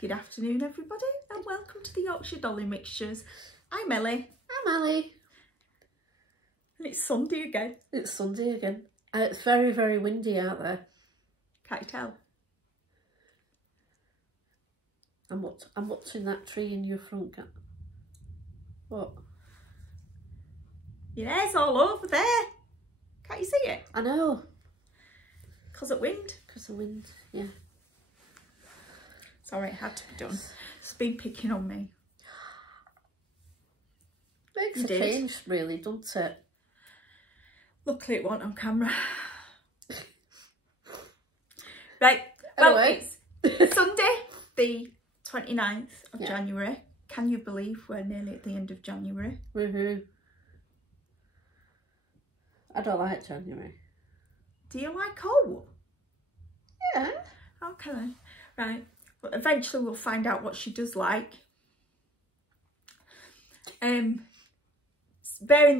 Good afternoon, everybody, and welcome to the Yorkshire Dolly Mixtures. I'm Ellie. I'm Ali. And it's Sunday again. It's Sunday again. It's very, very windy out there. Can't you tell? I'm watching that tree in your front garden. What? Your hair's all over there. Can't you see it? I know. Because of wind. Because of wind, yeah. Sorry, it had to be done. It's been picking on me. Makes a change, really, doesn't it? Luckily it wasn't on camera. Right, well, Anyway. it's Sunday, the 29th of January. Can you believe we're nearly at the end of January? Woohoo. I don't like January. Do you like coal? Yeah. Okay, right. Well, eventually we'll find out what she does like. Bearing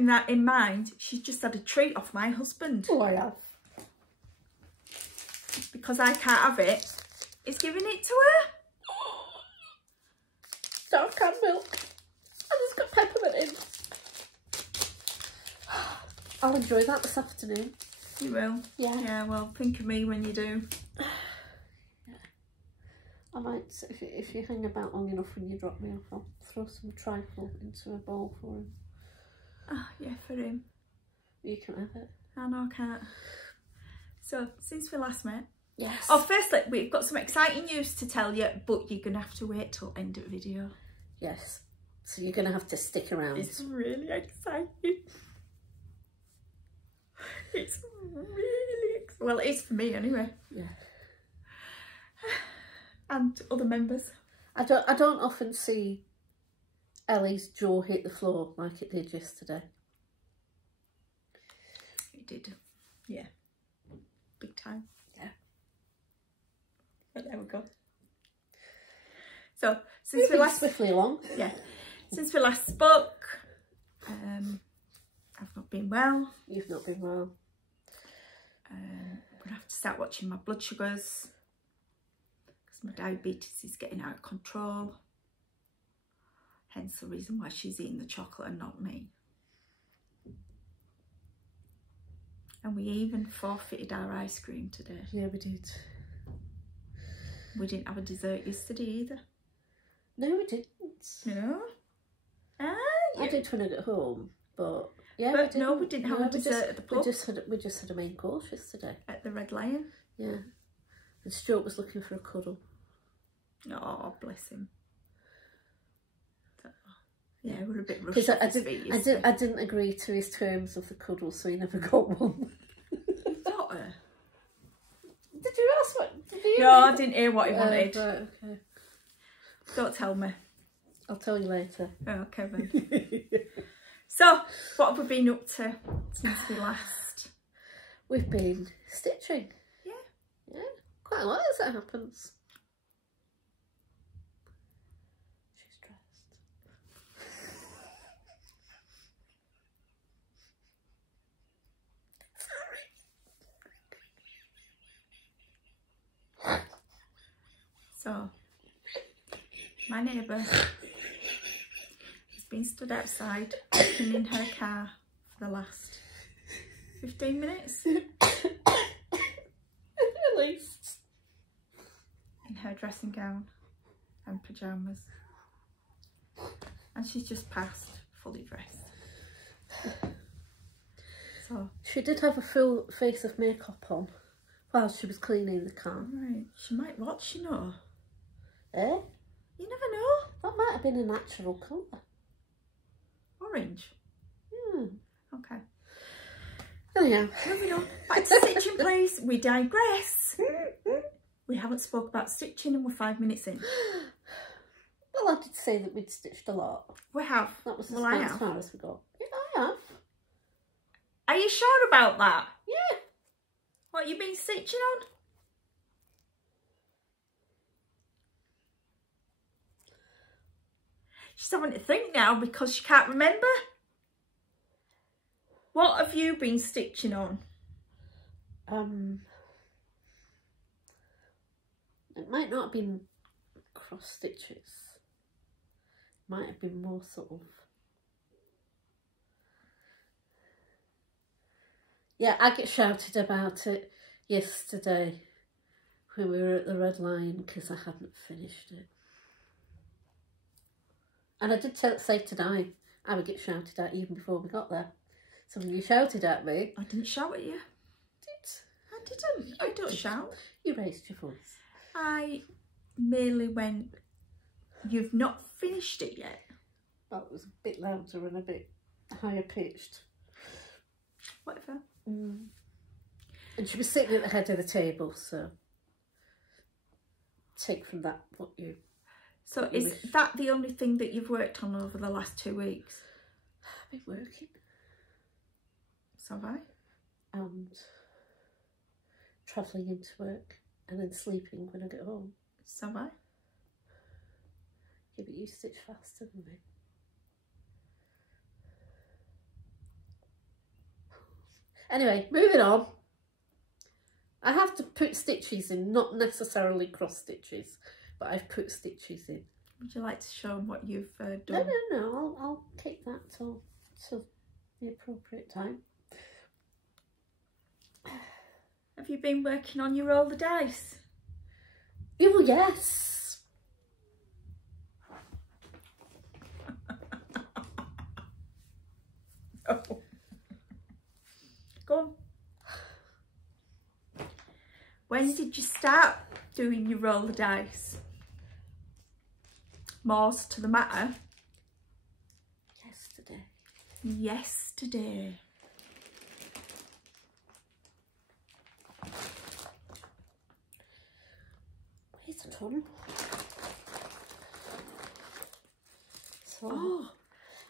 that in mind, she's just had a treat off my husband. Oh, I have. Because I can't have it, he's giving it to her. Dark canned milk. And it's got peppermint in. I'll enjoy that this afternoon. You will? Yeah. Yeah, well, think of me when you do. I might, if you hang about long enough when you drop me off, I'll throw some trifle into a bowl for him. Oh, yeah, for him. You can have it. I know I can't. So, since we last met. Yes. Oh, firstly, we've got some exciting news to tell you, but you're going to have to wait till end of the video. Yes. So you're going to have to stick around. It's really exciting. It's really exciting. Well, it is for me anyway. Yeah. And other members. I don't often see Ellie's jaw hit the floor like it did yesterday. It did. Yeah. Big time. Yeah. But there we go. So, since we last... swiftly along. Yeah. Since we last spoke, I've not been well. You've not been well. I'm going to have to start watching my blood sugars. My diabetes is getting out of control, hence the reason why she's eating the chocolate and not me. And we even forfeited our ice cream today. Yeah, we did. We didn't have a dessert yesterday either. No, we didn't. No? Ah, yeah. I did when I got home, but yeah, but we didn't have a dessert at the pub. We just had a main course yesterday. At the Red Lion. Yeah. And Stuart was looking for a cuddle. Oh, bless him. So, yeah, we're a bit rushed. Because I didn't agree to his terms of the cuddle, so he never got one. Got her? Did you ask what? Did you? No, I didn't hear what he wanted. Right, okay. Don't tell me. I'll tell you later. Okay then. So, what have we been up to since we last? We've been stitching. Yeah. Yeah, quite a lot as it happens. She's dressed. Sorry. So, my neighbour has been stood outside looking in her car for the last 15 minutes. At least. In her dressing gown and pyjamas. And she's just passed fully dressed. So she did have a full face of makeup on while she was cleaning the car. Right, she might watch, you know. Eh? You never know. That might have been a natural colour. Orange. Hmm. Okay. Anyhow. Moving on. Back to stitching, please. We digress. We haven't spoke about stitching and we're 5 minutes in. Well, I did say that we'd stitched a lot. We have. That was well, as far as we got. Yeah, I have. Are you sure about that? Yeah. What you been stitching on? She's having to think now because she can't remember. What have you been stitching on? It might not have been cross stitches. Might have been more sort of... Yeah, I get shouted about it yesterday when we were at the Red Lion because I hadn't finished it. And I did say tonight I would get shouted at even before we got there. So when you shouted at me... I didn't shout at you. I didn't. I don't shout. You raised your voice. I merely went, you've not finished it yet. Well, it was a bit louder and a bit higher pitched. Whatever. And she was sitting at the head of the table, so take from that what you... So is that the only thing that you've worked on over the last 2 weeks? I've been working. So have I. And travelling into work and then sleeping when I get home. So have I. Yeah, but you stitch faster than me. Anyway, moving on. I have to put stitches in, not necessarily cross stitches, but I've put stitches in. Would you like to show them what you've done? No, I'll keep that till the appropriate time. Have you been working on your roll the dice? Oh, yes. Oh. Go on. When did you start doing your roll the dice? More's to the matter. Yesterday. Yesterday. Where's the ton? So, Oh,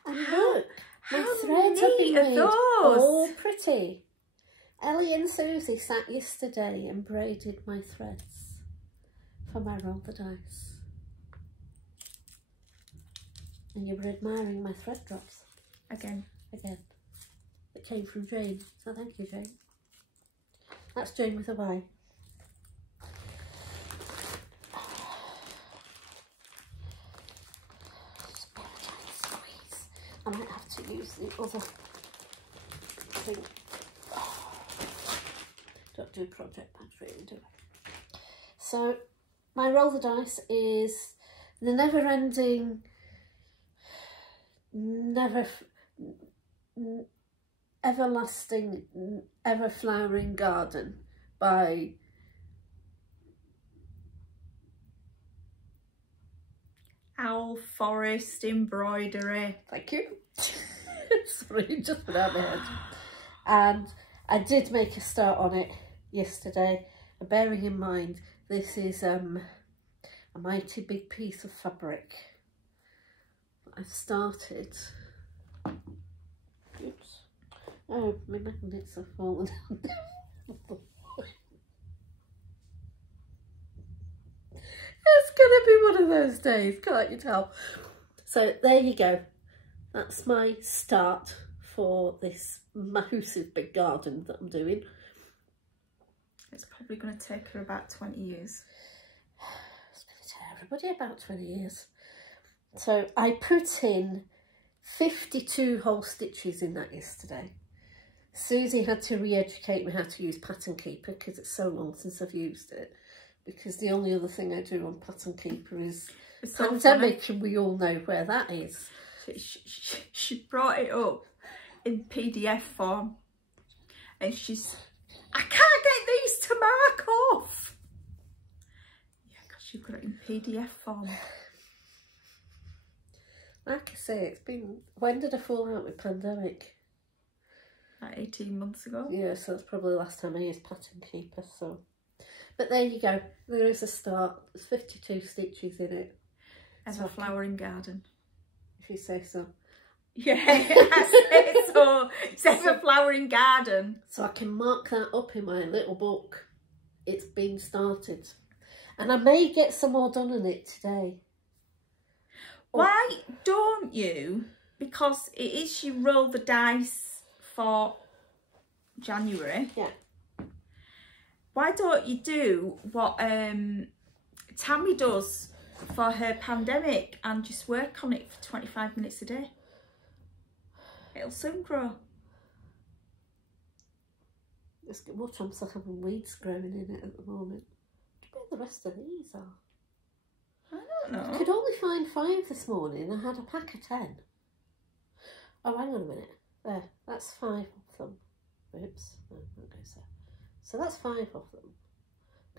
and look, my how threads have been neat are made those? all pretty. Ellie and Susie sat yesterday and braided my threads for my roll the dice. And you were admiring my thread drops. Again. That came from Jane. So thank you, Jane. That's Jane with a Y. I might have to use the other thing. Don't do project patch really, do I? So my roll the dice is the never-ending, everlasting, ever-flowering garden by Owl Forest Embroidery. Thank you. Sorry, just went out my head. And I did make a start on it yesterday, bearing in mind this is a mighty big piece of fabric. I've started. Oops. Oh, my magnets have fallen down. It's gonna be one of those days, can't you tell? So there you go. That's my start for this massive big garden that I'm doing. It's probably going to take her about 20 years. It's going to take everybody about 20 years. So I put in 52 whole stitches in that yesterday. Susie had to re-educate me how to use Pattern Keeper because it's so long since I've used it. Because the only other thing I do on Pattern Keeper is Pandemic, and we all know where that is. She brought it up in PDF form, and she's, I can't get these to mark off. Yeah, because you've got it in PDF form. Like I say, it's been, when did I fall out with Pandemic? Like 18 months ago. Yeah, so that's probably the last time I used Pattern Keeper, so. But there you go, there is a start. There's 52 stitches in it. Ever flowering garden. If you say so. Yeah, I say so. It's ever flowering garden. So I can mark that up in my little book. It's been started. And I may get some more done on it today. Why don't you, because it is you roll the dice for January. Yeah. Why don't you do what Tammy does for her pandemic and just work on it for 25 minutes a day. It'll soon grow. It's got more chance of having weeds growing in it at the moment. What do the rest of these are? I don't know. I could only find 5 this morning. I had a pack of 10. Oh, hang on a minute. There, that's 5 of them. Oops, no, that goes there. So that's 5 of them.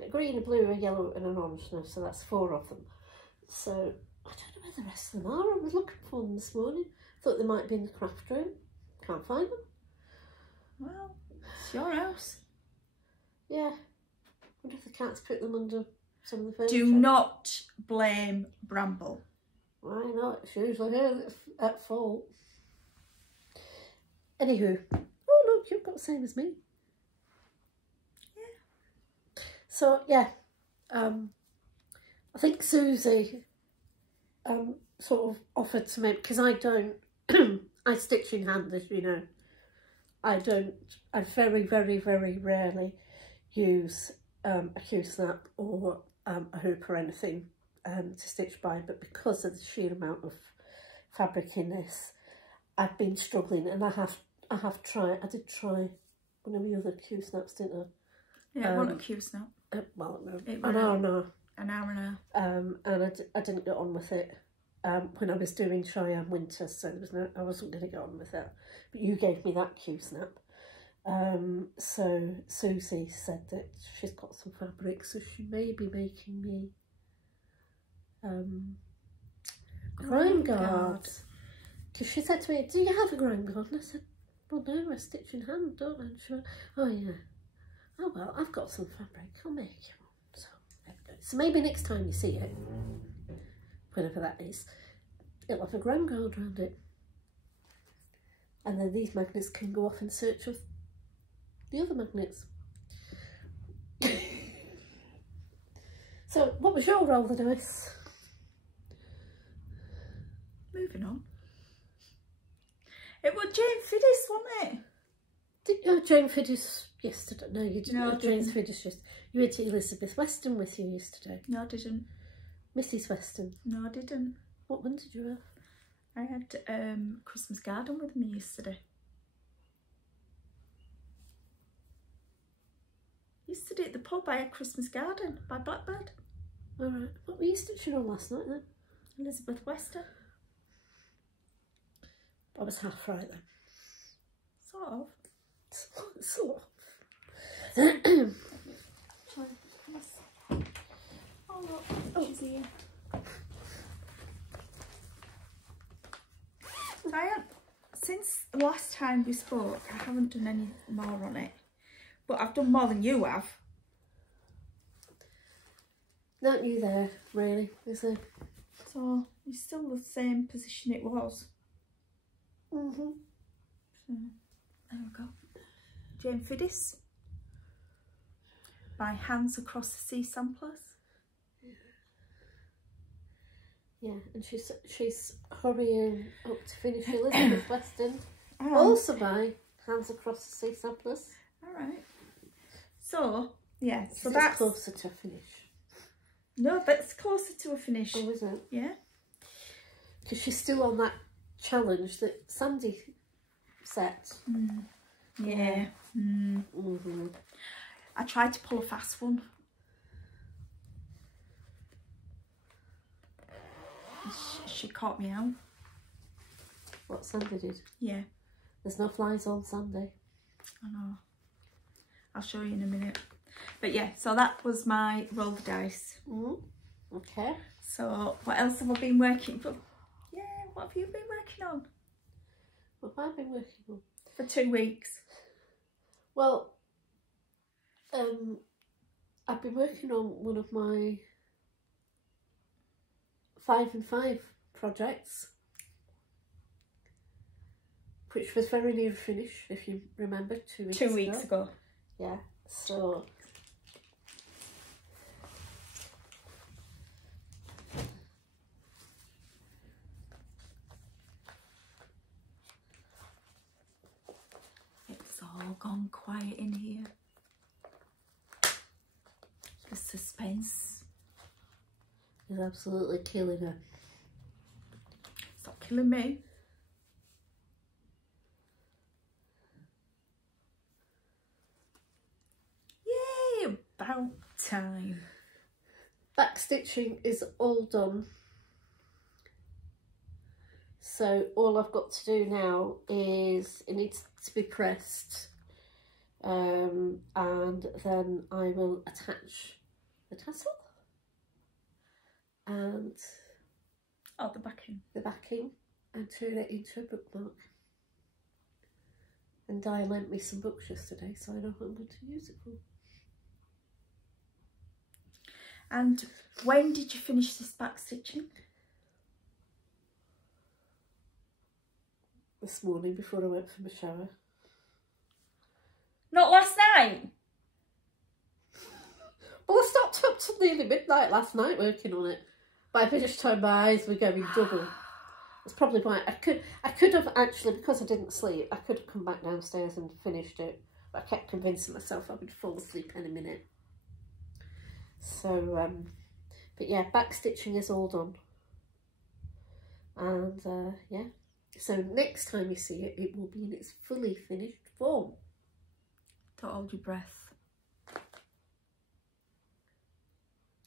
A green, a blue, a yellow and an orange now, so that's 4 of them. So I don't know where the rest of them are. I was looking for them this morning. Thought they might be in the craft room. Can't find them. Well, it's your house. Yeah. Wonder if the cats put them under some of the furniture. Do not blame Bramble. Why not? It's usually her that's at fault. Anywho. Oh look, you've got the same as me. Yeah. So yeah. I think Susie sort of offered to make, because I don't, I stitch in hand, as you know. I very, very, very rarely use a Q-snap or a hoop or anything to stitch by, but because of the sheer amount of fabric in this, I've been struggling, and I did try one of the other Q-snaps, didn't I? Yeah, it wasn't a Q-snap. Well, no, An hour and a half. and I didn't get on with it when I was doing Cheyenne Winter, so there was I wasn't going to get on with that. But you gave me that Q-snap. So Susie said that she's got some fabric, so she may be making me grime guard. Because she said to me, "Do you have a grime guard?" And I said, "Well, no, I stitch in hand, don't I?" And she went, "Oh yeah. Oh well, I've got some fabric. I'll make you one." So there we go. So maybe next time you see it, whenever that is, it'll have a grime guard around it. And then these magnets can go off in search of the other magnets. So, what was your roll of the dice? Moving on. It was Jane Fiddis, wasn't it? Jane Fiddis yesterday. No, you didn't. No, No, Jane Fiddis yesterday. You went to Elizabeth Weston with you yesterday. No, I didn't. Mrs. Weston. No, I didn't. What one did you have? I had Christmas garden with me yesterday. Yesterday at the pub I had Christmas garden by Blackbird. Alright. What were you stitching on last night then? Elizabeth Weston. I was half right then. Sort of. Sort of. Oh look, she's here. Since the last time we spoke, I haven't done any more on it. But I've done more than you have. Not you there, really, is there? So, it's still the same position it was. Mm-hmm. So, there we go. Jane Fiddis. By Hands Across the Sea Samplers. Yeah, and she's hurrying up to finish Elizabeth Weston. Also by Hands Across the Sea Samplers. Alright. So, yeah, so that's closer to a finish. No, that's closer to a finish. Oh, is it? Yeah. Because she's still on that challenge that Sandy set. Mm. Yeah. Mm. Mm-hmm. I tried to pull a fast one. She caught me out. What Sandy did? Yeah. There's no flies on Sunday. I know. I'll show you in a minute. But yeah, so that was my roll of dice. Okay. So what else have I been working for? Yeah, what have you been working on? What have I been working on? For 2 weeks. Well, I've been working on one of my 5 and 5 projects, which was very near finish, if you remember, 2 weeks ago. 2 weeks ago. Yeah, so it's all gone quiet in here. The suspense. is absolutely killing her. Stop killing me. Yay, about time. Back stitching is all done. So all I've got to do now is it needs to be pressed, and then I will attach the tassel and The backing, and turn it into a bookmark. And Di lent me some books yesterday, so I know what I'm going to use it for. And when did you finish this back stitching? This morning before I went for my shower. Not last night? Well, I stopped up till nearly midnight last night working on it. By which time my eyes were going double. That's probably why I could have actually, because I didn't sleep, I could have come back downstairs and finished it. But I kept convincing myself I would fall asleep any minute. So, but yeah, back stitching is all done. And yeah, so next time you see it, it will be in its fully finished form. Don't hold your breath.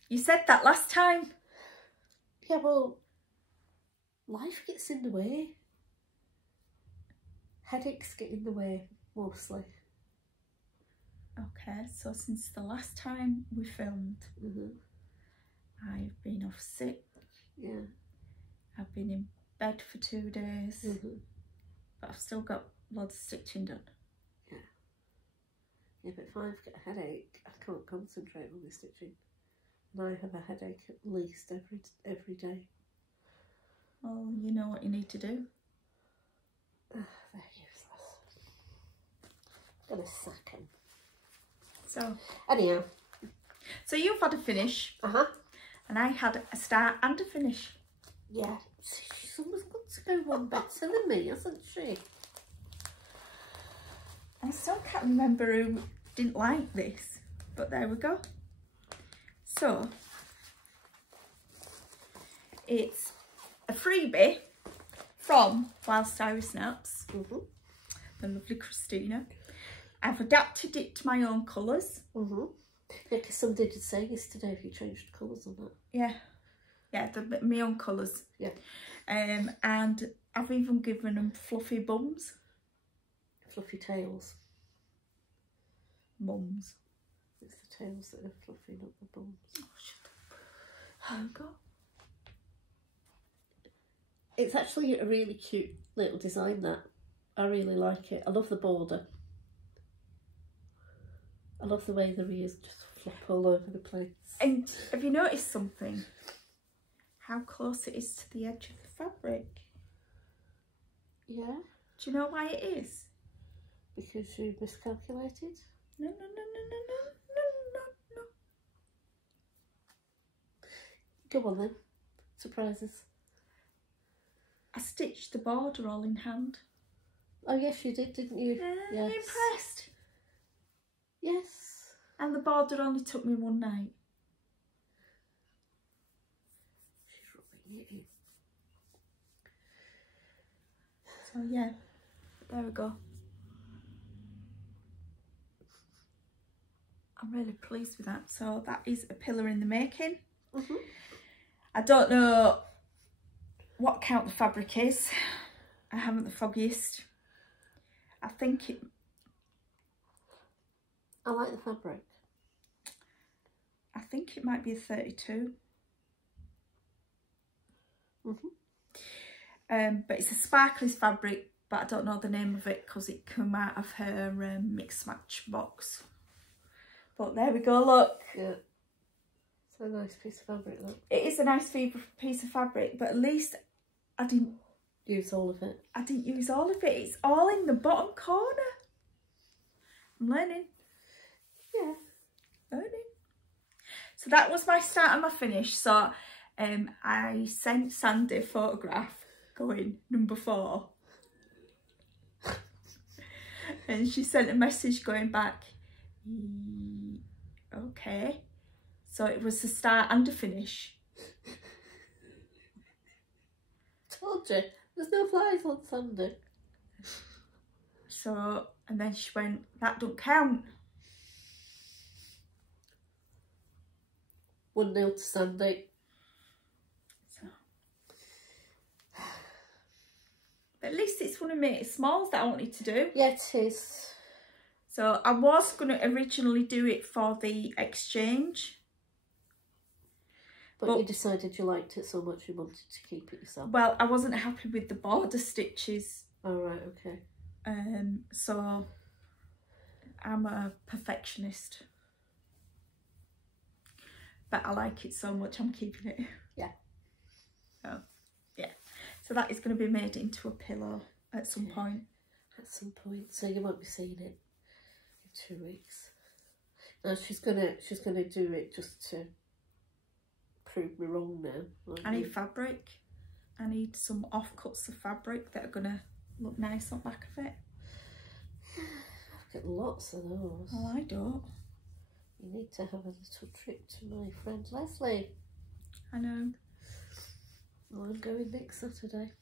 You said that last time. Yeah, well, life gets in the way. Headaches get in the way, mostly. Okay, so since the last time we filmed, I've been off sick. Yeah. I've been in bed for 2 days, but I've still got loads of stitching done. Yeah. Yeah, but if I've got a headache, I can't concentrate on my stitching. And I have a headache at least every day. Well, you know what you need to do. They're useless. I'm gonna sack them. So anyhow, so you've had a finish, and I had a start and a finish. Yeah, she's always got to go one better than me, hasn't she? I still can't remember who didn't like this, but there we go. So it's a freebie from Whilst Iris Snaps, the lovely Christina. I've adapted it to my own colours. Yeah, because somebody did say yesterday if you changed the colours on that. Yeah, my own colours. Yeah. And I've even given them fluffy bums. Fluffy tails. Mums. It's the tails that are fluffy, not the bums. Oh, shut up. There you go. It's actually a really cute little design, that. I really like it. I love the border. I love the way the ears just flop all over the place. And have you noticed something? How close it is to the edge of the fabric? Yeah. Do you know why it is? Because you miscalculated? No. Go on then. Surprises. I stitched the border all in hand. Oh yes, you did, didn't you? Yeah, Yes. impressed. Yes. And the border only took me one night. She's rubbing it in. So yeah, there we go. I'm really pleased with that. So that is a pillar in the making. I don't know what count the fabric is. I haven't the foggiest. I think it... I like the fabric. I think it might be a 32. But it's a sparkly fabric, but I don't know the name of it because it came out of her mix match box. But there we go, look. Yeah. It's a nice piece of fabric, look. It is a nice piece of fabric, but at least I didn't use all of it. I didn't use all of it. It's all in the bottom corner. I'm learning. Yeah. Learning. So that was my start and my finish. So I sent Sandy a photograph going number 4. And she sent a message going back, okay. So it was the start and the finish. told you, there's no flies on Sunday. So, and then she went, that don't count. 1-0 to Sunday. So. But at least it's one of my smalls that I wanted to do. Yeah, it is. So I was going to originally do it for the exchange. But you decided you liked it so much you wanted to keep it yourself. Well, I wasn't happy with the border stitches. Oh, right, okay. So I'm a perfectionist. But I like it so much, I'm keeping it. Yeah. So, yeah. So that is going to be made into a pillow at some point. At some point. So you won't be seeing it in 2 weeks. No, she's gonna do it just to prove me wrong now. I need fabric. I need some offcuts of fabric that are going to look nice on the back of it. I've got lots of those. Well, I don't. You need to have a little trip to my friend Leslie. I know. Well, I'm going next Saturday.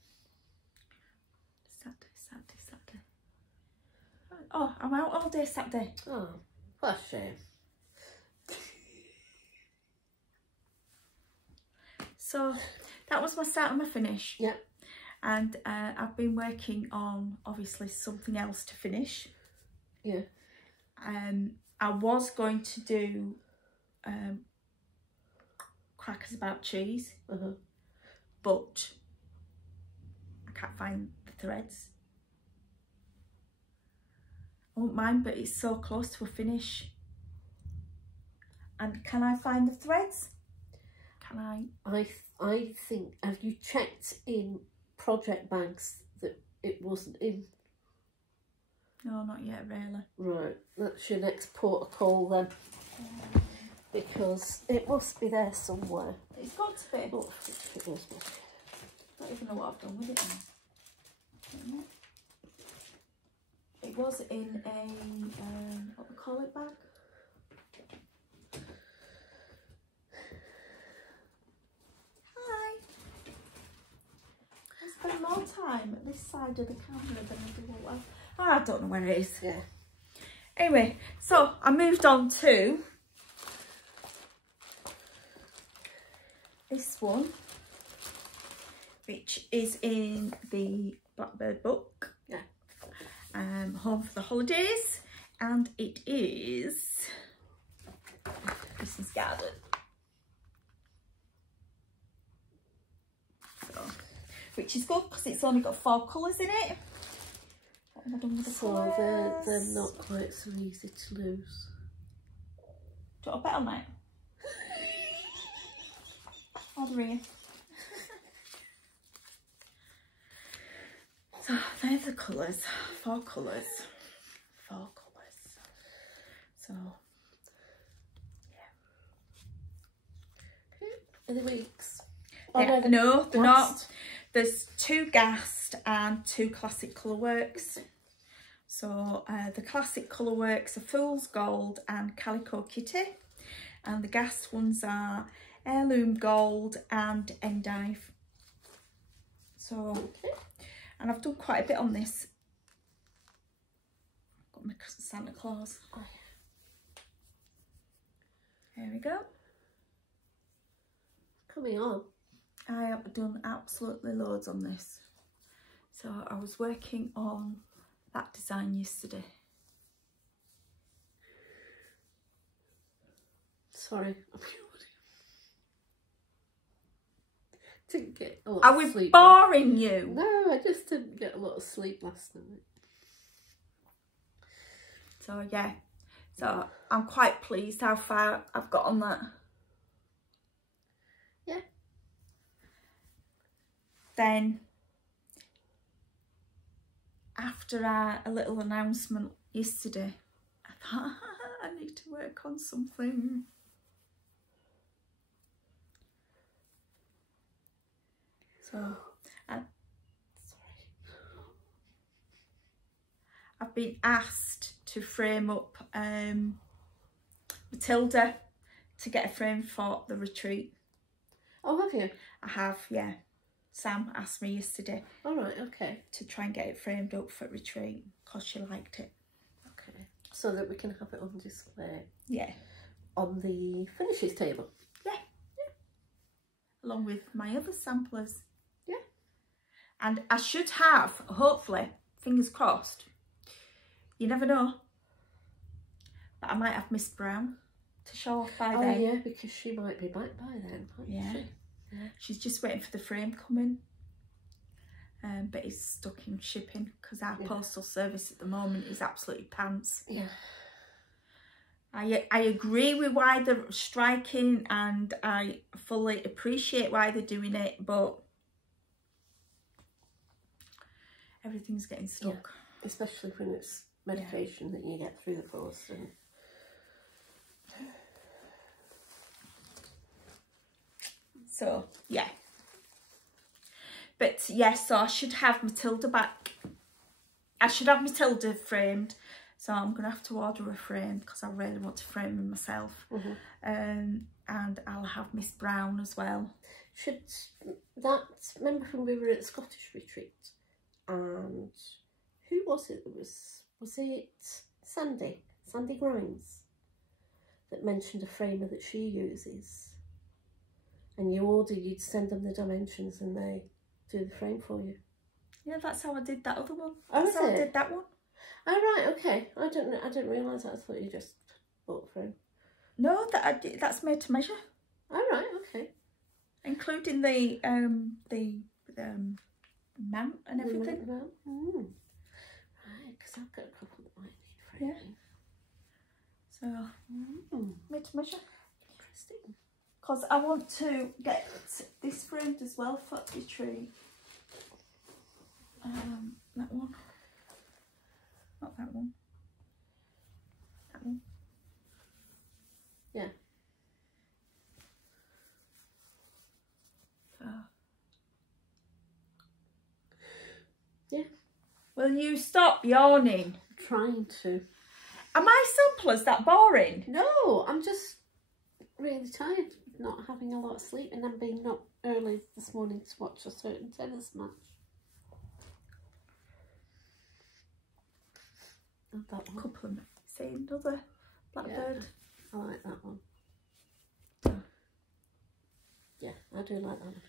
Saturday. Oh, I'm out all day Saturday. Oh, what a shame. So that was my start and my finish. Yeah. And I've been working on obviously something else to finish. Yeah. I was going to do crackers about cheese, but I can't find the threads. I won't mind, but it's so close to a finish. And can I find the threads? Can I? I think, have you checked in project bags that it wasn't in? No, not yet, really. Right, that's your next port of call then. Because it must be there somewhere. It's got to be. Oh, it was. I don't even know what I've done with it now. It was in a, what we call it, bag? Hi. I spend more time at this side of the camera than I do at left. I don't know where it is. Yeah. Anyway, so I moved on to this one, which is in the Blackbird book. Yeah. Home for the Holidays, and it is Christmas Garden. So, which is good because it's only got 4 colours in it. What have I done with the colours? They're not quite so easy to lose. Do you want a bet on that? I'll ring. So there's the colours, 4 colours, 4 colours. So yeah. Are they weeks? Yeah, no, they're not. There's 2 Gast and 2 Classic Colourworks. So the Classic Colourworks are Fool's Gold and Calico Kitty, and the Gast ones are Heirloom Gold and Endive. So. Okay. And I've done quite a bit on this. Got my Santa Claus. Oh, yeah. Here we go. Coming on. I have done absolutely loads on this. So I was working on that design yesterday. Sorry. Didn't get a lot Are of we sleep. boring you? No, I just didn't get a lot of sleep last night. So yeah, so I'm quite pleased how far I've got on that. Yeah. Then after a little announcement yesterday, I thought I need to work on something. So, I've been asked to frame up Matilda to get a frame for the retreat. Oh, have you? I have, yeah. Sam asked me yesterday. All right, okay. To try and get it framed up for retreat because she liked it. Okay. So that we can have it on display. Yeah. On the finishes table. Yeah. Yeah. Along with my other samplers. Yeah. And I should have, hopefully, fingers crossed. You never know. But I might have Miss Brown to show off by then. Oh yeah, because she might be back by then, mightn't she? Yeah. She's just waiting for the frame coming. But it's stuck in shipping because our postal service at the moment is absolutely pants. Yeah. I agree with why they're striking and I fully appreciate why they're doing it, but everything's getting stuck. Yeah. Especially when it's medication that you get through the post. And so, yeah. But yes, so I should have Matilda back. I should have Matilda framed. So I'm going to have to order a frame because I really want to frame them myself. And I'll have Miss Brown as well. Should that, remember when we were at the Scottish retreat? And who was it that was it Sandy Grimes that mentioned a framer that she uses? And you'd send them the dimensions and they do the frame for you. Yeah, that's how I did that other one. Oh, that's how I did that one. Oh right, okay. I didn't realise that. I thought you just bought the frame. No, that's made to measure. Oh right, okay. Including the mount and everything. Right, because I've got a couple that might need framing. Yeah. So made to measure. Interesting. Because I want to get this framed as well for the tree. That one. Not that one. That one. Yeah. So. Yeah. Will you stop yawning? I'm trying to. Are my samplers that boring? No, I'm just really tired. Not having a lot of sleep and then being up early this morning to watch a certain tennis match. That one. Couple of say another blackbird. Yeah, I like that one. Yeah, I do like that one.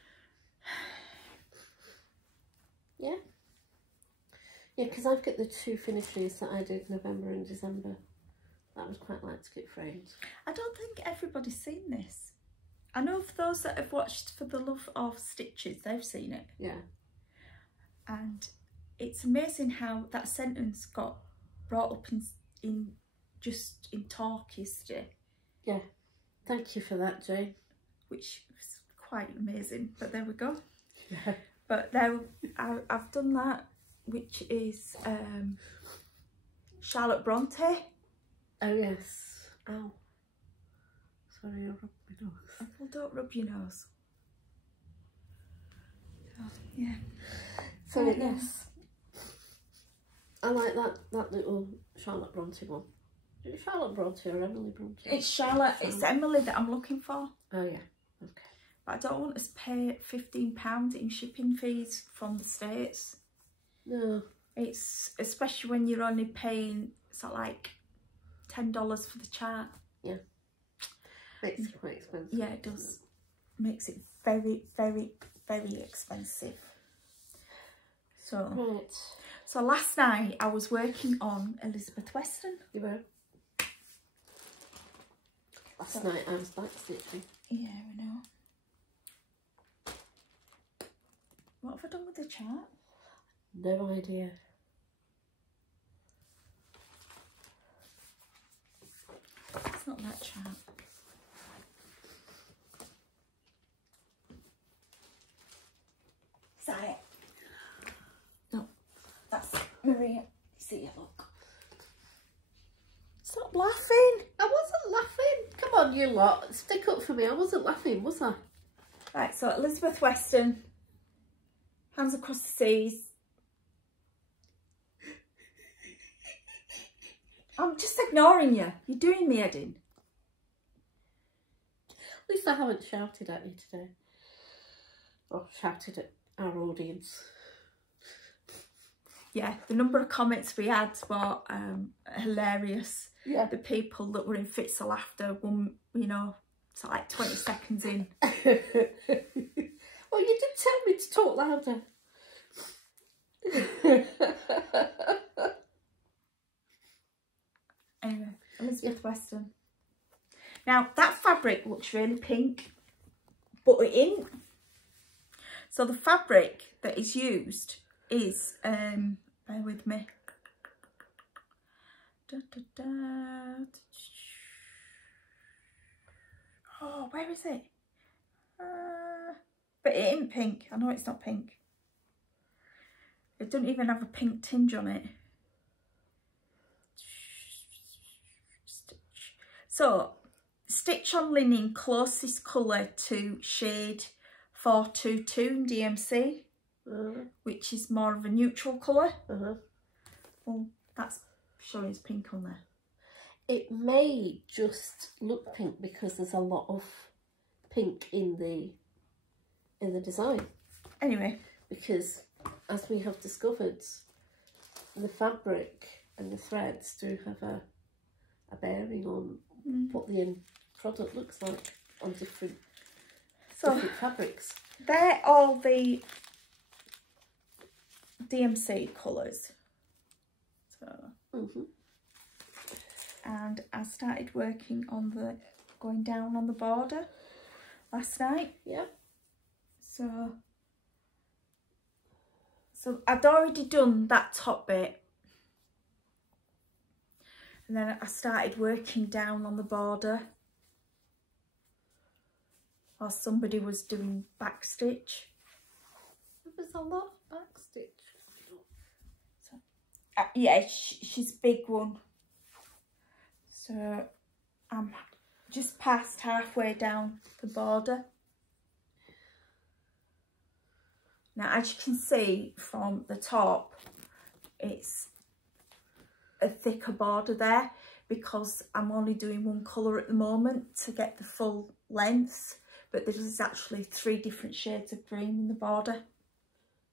Yeah. Yeah, because I've got the two finishes that I did November and December. That I would quite like to get framed. I don't think everybody's seen this. I know for those that have watched For the Love of Stitches, they've seen it. Yeah. And it's amazing how that sentence got brought up in talk yesterday. Yeah. Thank you for that, Jane. Which was quite amazing, but there we go. Yeah. But there, I've done that, which is Charlotte Bronte. Oh yes. Ow. Sorry, I rubbed my nose. Well, don't rub your nose. So, yeah. So yes. I like that little Charlotte Bronte one. Is it Charlotte Bronte or Emily Bronte? It's Charlotte. It's Emily that I'm looking for. Oh yeah. Okay. But I don't want to pay £15 in shipping fees from the States. No. It's especially when you're only paying sort of like $10 for the chart. Yeah. Makes it quite expensive. Yeah, it does. Makes it very, very, very expensive. So. Right. So last night I was working on Elizabeth Weston. You were? Last night I was back stitching. Yeah, I know. What have I done with the chart? No idea. It's not that chart. Is that it? No, that's Maria. See you, look. Stop laughing. I wasn't laughing. Come on, you lot. Stick up for me. I wasn't laughing, was I? Right, so Elizabeth Weston. Hands Across the Seas. I'm just ignoring you. You're doing me head in. At least I haven't shouted at you today. Or shouted at our audience. Yeah, the number of comments we had were hilarious. Yeah. The people that were in fits of laughter, you know, it's like 20 seconds in. Well, you did tell me to talk louder. Anyway, Elizabeth Weston. Now, that fabric looks really pink, but it ain't. So the fabric that is used is, bear with me. Oh, where is it? But it ain't pink. I know it's not pink. It doesn't even have a pink tinge on it. So, stitch on linen closest colour to shade 422 in DMC, which is more of a neutral colour. Well, that's showing as pink on there. It may just look pink because there's a lot of pink in the design. Anyway, because as we have discovered, the fabric and the threads do have a bearing on what the end product looks like on different fabrics. They're all the DMC colours. So, and I started working on going down on the border last night. Yeah. So I'd already done that top bit. And then I started working down on the border while somebody was doing backstitch. There was a lot of backstitch. So, yeah, she's a big one. So I'm just past halfway down the border. Now, as you can see from the top, it's a thicker border there because I'm only doing one colour at the moment to get the full length, but there's actually 3 different shades of green in the border.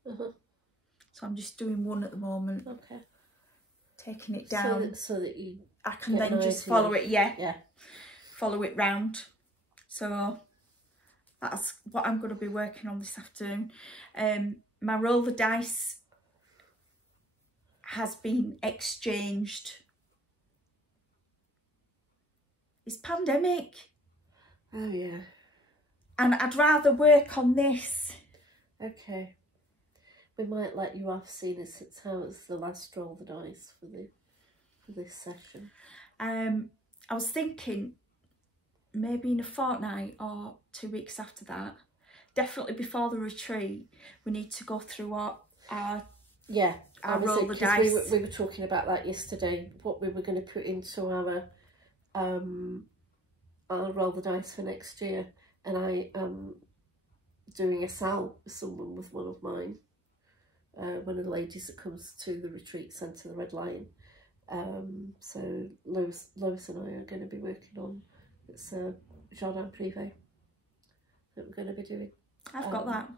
So I'm just doing one at the moment. Okay. Taking it down so that you I can then just follow it, yeah, follow it round. So that's what I'm going to be working on this afternoon. My roll the dice has been exchanged. It's pandemic. Oh yeah. And I'd rather work on this. Okay. We might let you off, seeing as it's how it's the last roll the dice for this session. I was thinking maybe in a fortnight or 2 weeks after that, definitely before the retreat, we need to go through our roll the dice. We were talking about that yesterday, what we were going to put into our roll the dice for next year, and I am doing a sal with someone with one of mine, one of the ladies that comes to the retreat centre, the Red Lion. So Lois and I are going to be working on, it's Jardin Privé that we're going to be doing. I've got that.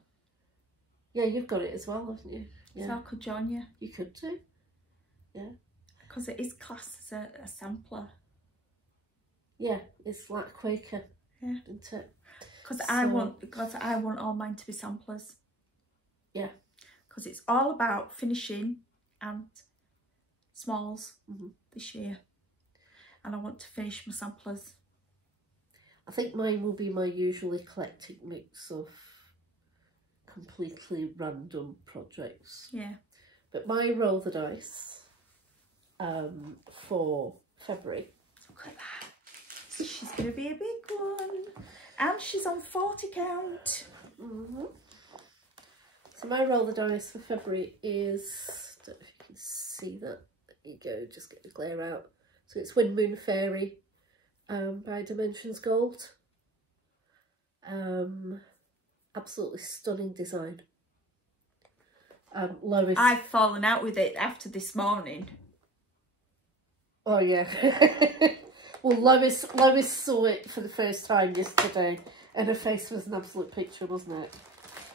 Yeah, you've got it as well, haven't you? Yeah. So I could join you. You could do. Yeah. Because it is classed as a sampler. Yeah, it's like Quaker. Yeah. Isn't it? Because I want all mine to be samplers. Yeah. Because it's all about finishing and smalls this year. And I want to finish my samplers. I think mine will be my usual eclectic mix of completely random projects. Yeah. But my roll the dice for February. Look at that. She's going to be a big one. And she's on 40 count. So my roll the dice for February is, I don't know if you can see that. There you go, just get the glare out. So it's Wind Moon Fairy by Dimensions Gold. Absolutely stunning design. Lois. I've fallen out with it after this morning. Oh yeah. Well, Lois saw it for the first time yesterday, and her face was an absolute picture, wasn't it?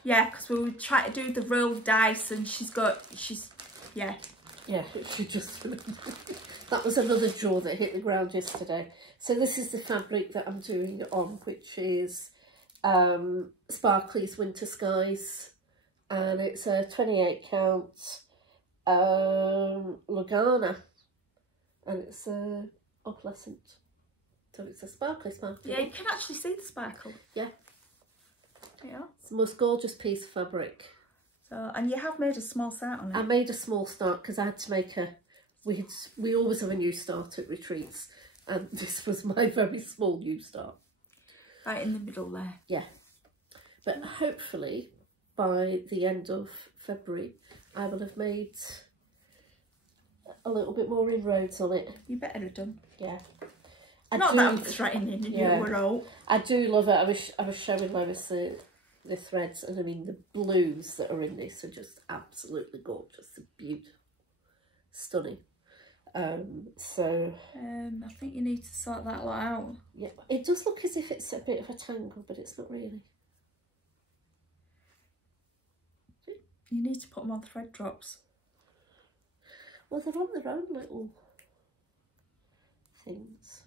Yeah, because we were trying to do the rolled dice and yeah. Yeah, she just that was another jaw that hit the ground yesterday. So this is the fabric that I'm doing it on, which is Sparkly's Winter Skies, and it's a 28 count Lugana, and it's opalescent, so it's a sparkly. Yeah, you can actually see the sparkle. Yeah. Yeah. It's the most gorgeous piece of fabric. So, and you have made a small start on it. I made a small start because I had to make we always have a new start at retreats, and this was my very small new start. Right in the middle there. Yeah. But hopefully by the end of February I will have made a little bit more inroads on it. You better have done. Yeah. Not that I'm threatening and you were out. I do love it. I was showing Lois the threads, and I mean the blues that are in this are just absolutely gorgeous. They're beautiful. Stunning. So I think you need to sort that lot out. yeah, it does look as if it's a bit of a tangle, but it's not really. You need to put more thread drops. Well, they're on their own little things.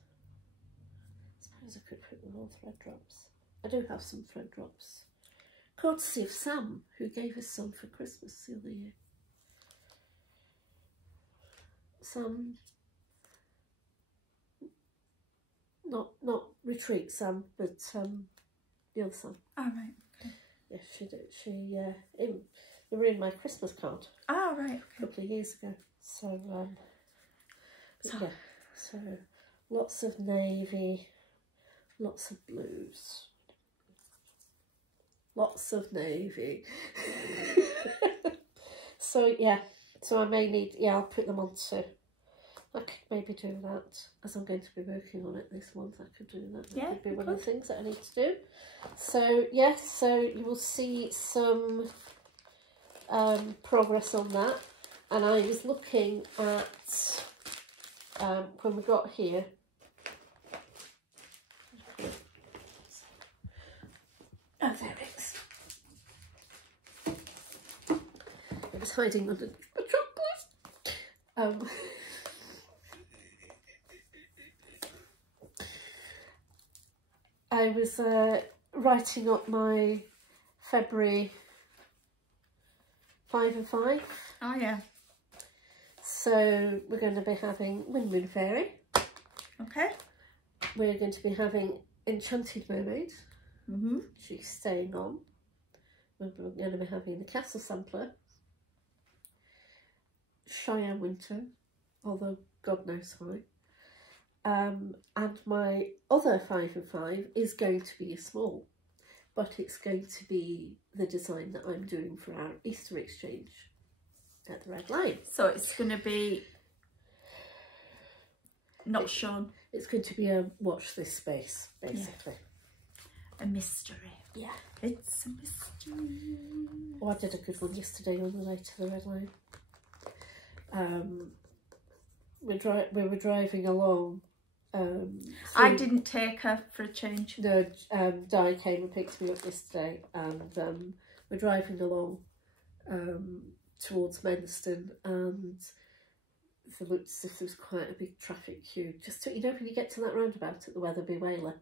I suppose I could put more thread drops. I do have some thread drops, courtesy of Sam, who gave us some for Christmas the other year. Sam, not retreat Sam, but the other Sam. Oh, right. Okay. Yeah, she did. They were in my Christmas card. Oh, right. Okay. A couple of years ago. So yeah, so lots of navy, lots of blues, lots of navy. So yeah, so I may need, I'll put them onto, I could maybe do that, as I'm going to be working on it this month. I could do that. That could be one of the things that I need to do. So yes, so you will see some progress on that. And I was looking at when we got here. Oh, there it is. It was hiding under the chocolate. I was writing up my February 5 and 5. Oh yeah. So we're going to be having Windmoon Fairy. Okay. We're going to be having Enchanted Mermaid. She's staying on. We're going to be having the Castle Sampler. Cheyenne Winter, although God knows why. And my other 5 and 5 is going to be a small, but it's going to be the design that I'm doing for our Easter exchange at the Red Line. So it's going to be not shown. It's going to be a watch this space, basically. Yeah. A mystery. Yeah. It's a mystery. Oh, I did a good one yesterday on the way to the Red Line. We were driving along. I didn't take her for a change. No, Di came and picked me up yesterday, and we're driving along towards Menston, and it looked as if there was quite a big traffic queue. Just to, when you get to that roundabout at the Wetherby Whaler.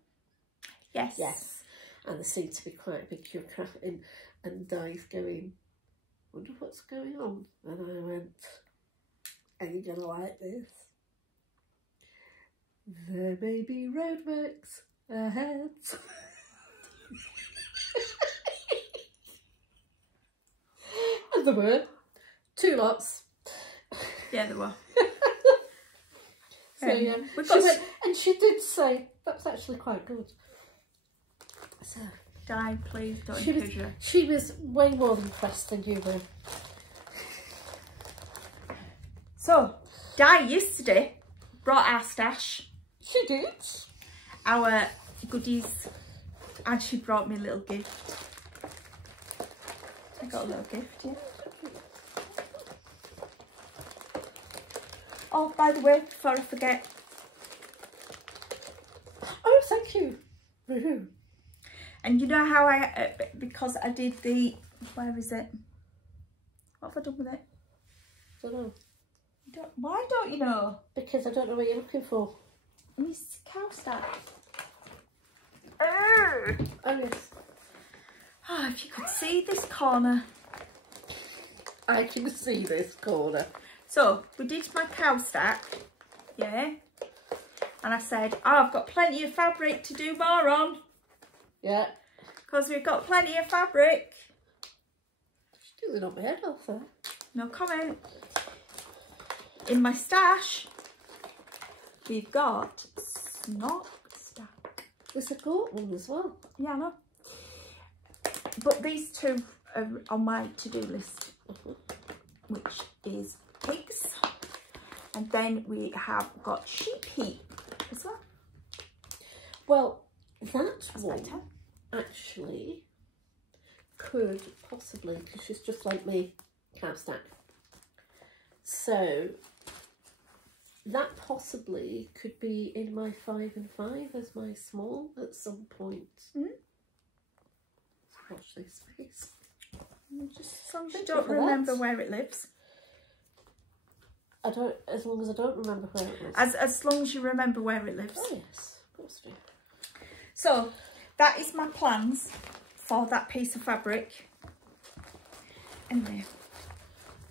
Yes. Yes. And there seemed to be quite a big queue of traffic, and Di's going, wonder what's going on? And I went, are you going to like this? There may be roadworks ahead. And there were 2 lots. Yeah, there were. So yeah, she went, and she did say that's actually quite good. So Di, please don't encourage her. She was way more impressed than you were. So Di yesterday brought our stash. She did. Our goodies, and she brought me a little gift. I got a little gift, yeah. Oh, by the way, before I forget. Oh, thank you. Woohoo. And you know how I, because I did the, where is it? What have I done with it? I don't know. Why don't you know? Because I don't know what you're looking for. Miss cow stack. Oh, yes. oh, if you could see this corner. I can see this corner. So we did my cow stack, yeah. And I said, oh, I've got plenty of fabric to do more on. Yeah. Because we've got plenty of fabric. Still not my head off there. No comment. In my stash, we've got snock stack. There's a goat one as well. Yeah, I know. But these two are on my to-do list, which is pigs. And then we have got sheep heap as well. Well, that one actually could possibly, because she's just like me, cow stack. So that possibly could be in my 5 and 5 as my small at some point. Watch this space. Just as long as you don't remember where it lives. I don't, as long as I don't remember where it lives. As long as you remember where it lives. Oh yes, of course I do. So that is my plans for that piece of fabric. Anyway.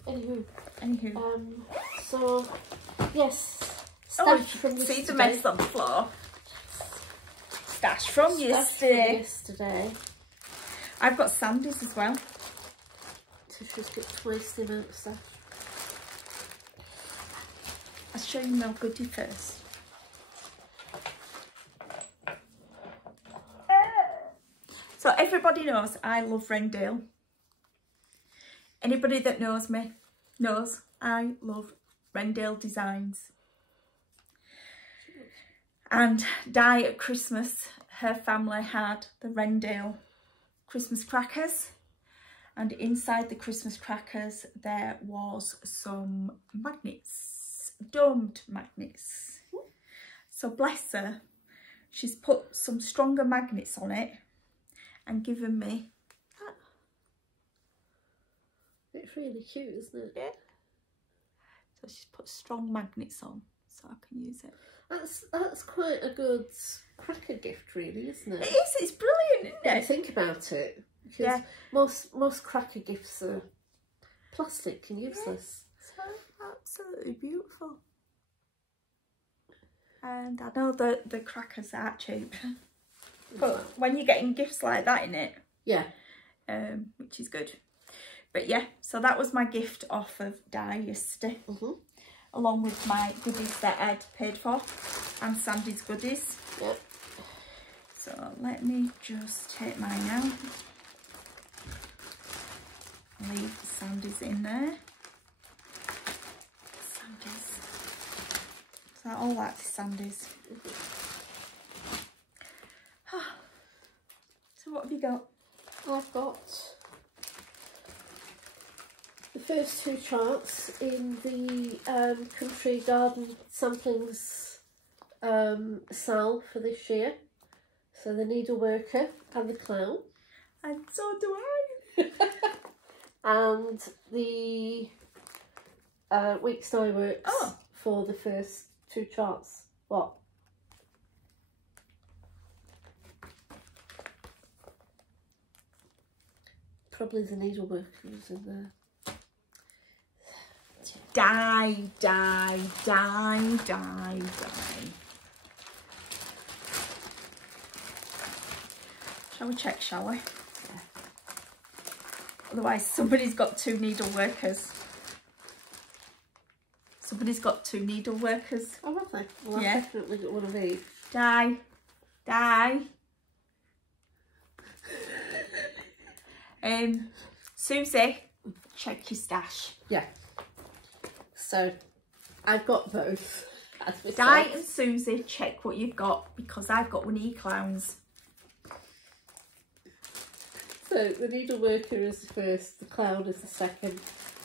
Anywho. So yes. Oh, Stash from see yesterday. the mess on the floor. Stash from yesterday. I've got Sandy's as well. So she's got twice the amount of stuff. I'll show you my goodie first. So everybody knows I love Rendale. Anybody that knows me knows I love Rendale designs. And Di at Christmas, her family had the Rendale Christmas crackers. And inside the Christmas crackers there was some magnets, domed magnets. So bless her, she's put some stronger magnets on it and given me that. It's really cute, isn't it? Yeah. So she's put strong magnets on so I can use it. That's quite a good cracker gift, really, isn't it? It is, it's brilliant, isn't When it? you think about it. Because Yeah. most cracker gifts are plastic and useless. So absolutely beautiful. And I know that the crackers are cheap. But when you're getting gifts like that in it, yeah, which is good. But yeah, so that was my gift off of Di yesterday, along with my goodies that I'd paid for and Sandy's goodies. Yep. So let me just take mine out. Leave Sandy's in there. Sandy's. So all that's Sandy's. So what have you got? I've got the first two charts in the Country Garden Samplings sale for this year. So the Needleworker and the Clown. And so do I. And the Week's Dye Works for the first two charts. What? Probably the Needleworkers in there. Die. Shall we check, shall we? Yeah. Otherwise somebody's got two needle workers. Somebody's got two needle workers. Oh, have they? Well, I've Yeah. definitely got one of each. Die. Susie, check your stash. Yeah. So, I've got both. Di and Susie, check what you've got, because I've got one e-clowns. So, the Needleworker is the first, the Clown is the second.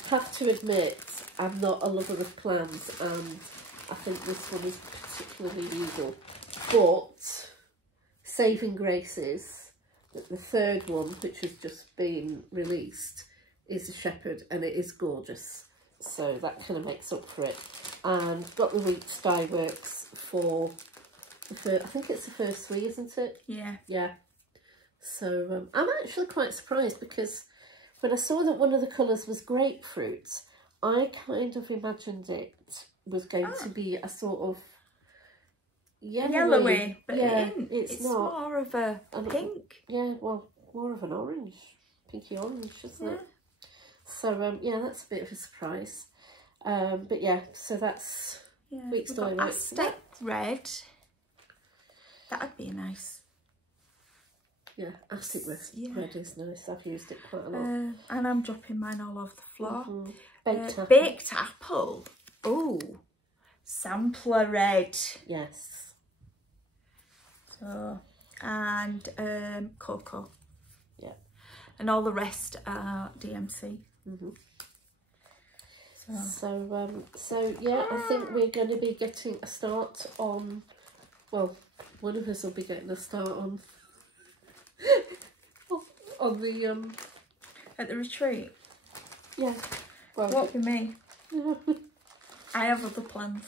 Have to admit, I'm not a lover of clowns, and I think this one is particularly evil. But, saving graces, But the third one, which has just been released, is a shepherd, and it is gorgeous. So that kind of makes up for it. And got the Wheat Dye Works for the first, I think it's the first 3, isn't it? Yeah. Yeah. So I'm actually quite surprised, because when I saw that one of the colours was grapefruit, I kind of imagined it was going to be a sort of yellowy, but yeah, it isn't. It's not. More of a pink. Yeah, well, more of an orange, pinky orange, isn't it? So yeah, that's a bit of a surprise. But yeah, so that's Wheat Dye Works. Aztec red. That'd be nice. Yeah, Aztec red is nice. I've used it quite a lot. And I'm dropping mine all over the floor. Baked apple. apple. Oh, sampler red. Yes. So, and cocoa. Yeah. And all the rest are DMC. So yeah, I think we're going to be getting a start on, well, one of us will be getting a start on the at the retreat. Yeah. Well, what for me? I have other plans.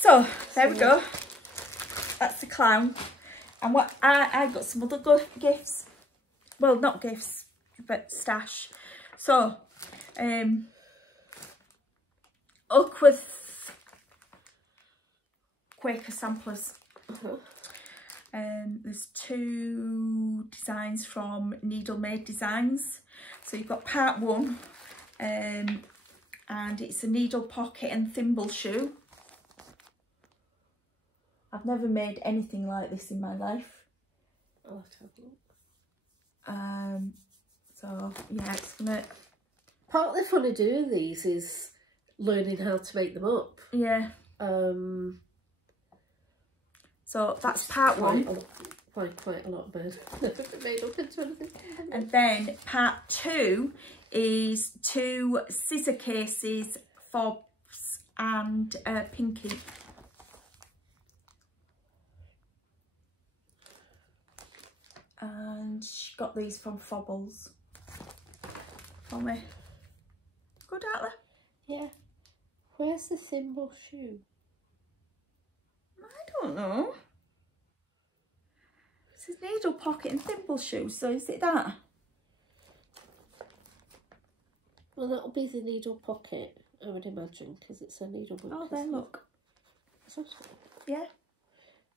So there we go. That's the clown. And what I got some other good gifts. Well, not gifts, but stash. So Uckworth Quaker samplers. There's 2 designs from Needle Made Designs. So you've got part 1, and it's a needle pocket and thimble shoe. I've never made anything like this in my life. I'll have to have a look. So yeah, it's gonna. Part of the fun of doing these is learning how to make them up. Yeah. So that's part 1. Quite a lot made up into anything. And then part 2 is 2 scissor cases, fobs and Pinky. And she got these from Fobbles for me. Good, aren't they? Yeah. Where's the thimble shoe? I don't know. It says needle pocket and thimble shoe, so is it that? Well, that'll be the needle pocket, I would imagine, because it's a needle book. Oh, there, look. Is that it? Yeah.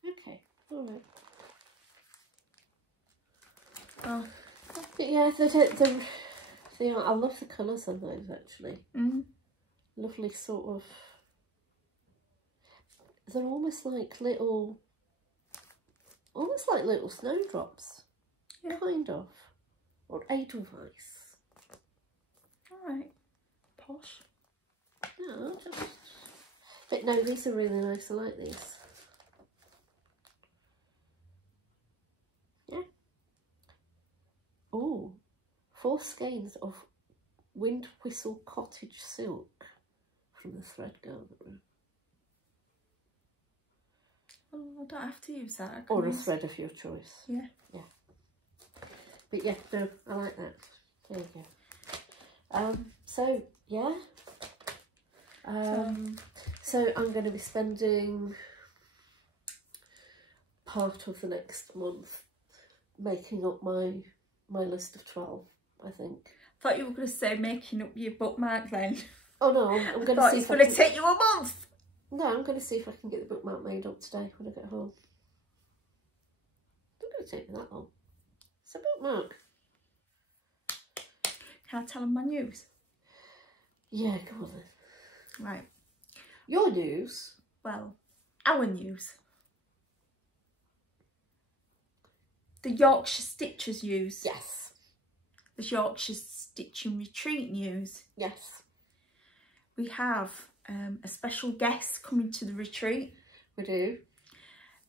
Okay, all right. Oh. But yeah, I love the colours on those, actually. Lovely sort of, they're almost like little snowdrops. Yeah. Kind of. Or Edelweiss. Alright. Posh. No, but no, these are really nice. I like these. Yeah. Oh, 4 skeins of wind whistle cottage silk from the Thread Garment. Oh, I don't have to use that. Or a thread of your choice. Yeah. Yeah. But yeah, no, I like that. There you go. So yeah. So I'm going to be spending part of the next month making up my list of 12, I think. I thought you were going to say making up your bookmark then. Oh no, I'm going to see. It's going to take you a month. No, I'm going to see if I can get the bookmark made up today when I get home. It's not going to take me that long. It's a bookmark. Can I tell them my news? Yeah, go on then. Right. Your news? Well, our news. The Yorkshire Stitchers news. Yes. The Yorkshire Stitching Retreat news. Yes. We have a special guest coming to the retreat. We do.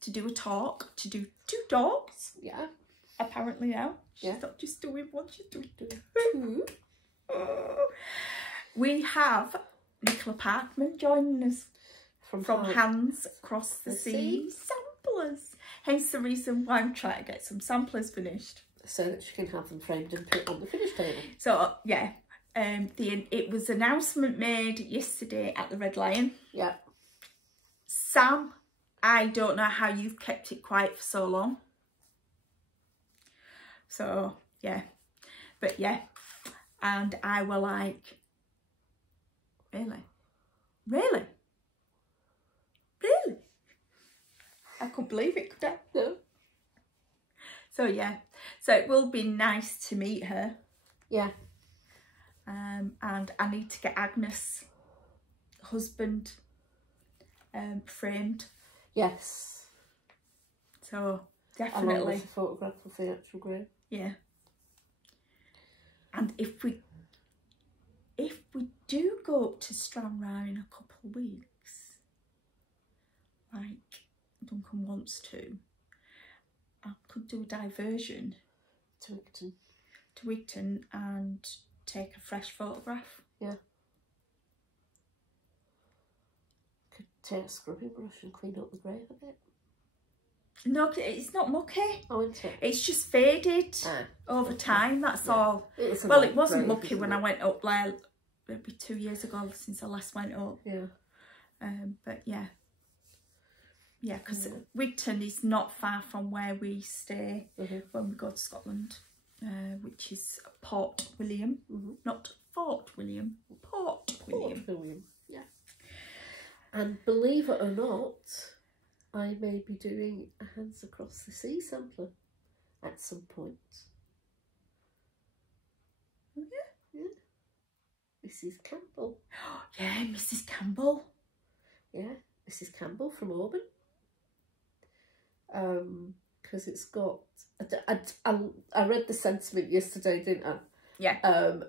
To do a talk, to do 2 talks. Yeah. Apparently now. Yeah. She's not just doing one, she's doing 2. We have Nicola Parkman joining us from Hands Across the Sea Samplers. Hence the reason why I'm trying to get some samplers finished. So that she can have them framed and put on the finish table. So, yeah. It was announcement made yesterday at the Red Lion. Yeah. Sam, I don't know how you've kept it quiet for so long. So, yeah. But, yeah. And I were like, really? Really? Really? I couldn't believe it, could I? No. So, yeah. So, it will be nice to meet her. Yeah. And I need to get Agnes' husband framed. Yes. So, definitely. Along with the photograph of the actual grave. Yeah. And if we do go up to Stranraer in a couple of weeks, like Duncan wants to, I could do a diversion To Wigton. to Wigton and take a fresh photograph. Yeah. Could take a scrubbing brush and clean up the grave a bit. No, it's not mucky. Oh, isn't it? It's just faded over time, that's all. Well, it wasn't mucky when I went up there, maybe 2 years ago since I last went up. Yeah. But yeah. Yeah, because Wigton is not far from where we stay when we go to Scotland, which is Port William, not Fort William, Port William. Port William, yeah. And believe it or not, I may be doing a Hands Across the Sea sampler at some point. Oh, yeah? Yeah. Mrs. Campbell. Yeah, Mrs. Campbell. Yeah, Mrs. Campbell from Auburn. Because it's got... I read the sentiment yesterday, didn't I? Yeah.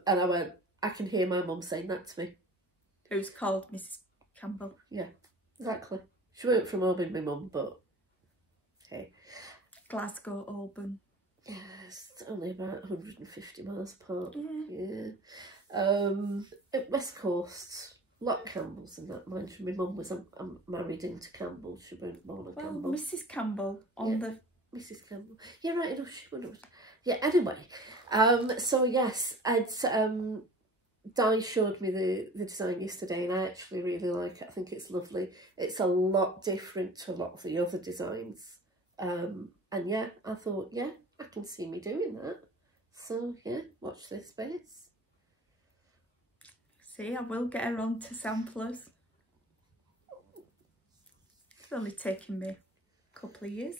And I went, I can hear my mum saying that to me. Who's called Mrs. Campbell? Yeah, exactly. She weren't from Auburn, my mum, but hey. Glasgow, Auburn. Yeah, it's only about 150 miles apart. Yeah. At West Coast, a lot of Campbells and that. Mind you, my mum was married into Campbell. She weren't born a Campbell. Mrs. Campbell on the... Mrs. Campbell. Yeah, right enough, she wouldn't. Yeah, anyway. So yes, Di showed me the design yesterday and I actually really like it. I think it's lovely. It's a lot different to a lot of the other designs. And yeah, I thought, yeah, I can see me doing that. So yeah, watch this space. See, I will get her on to samplers. It's only taken me a couple of years.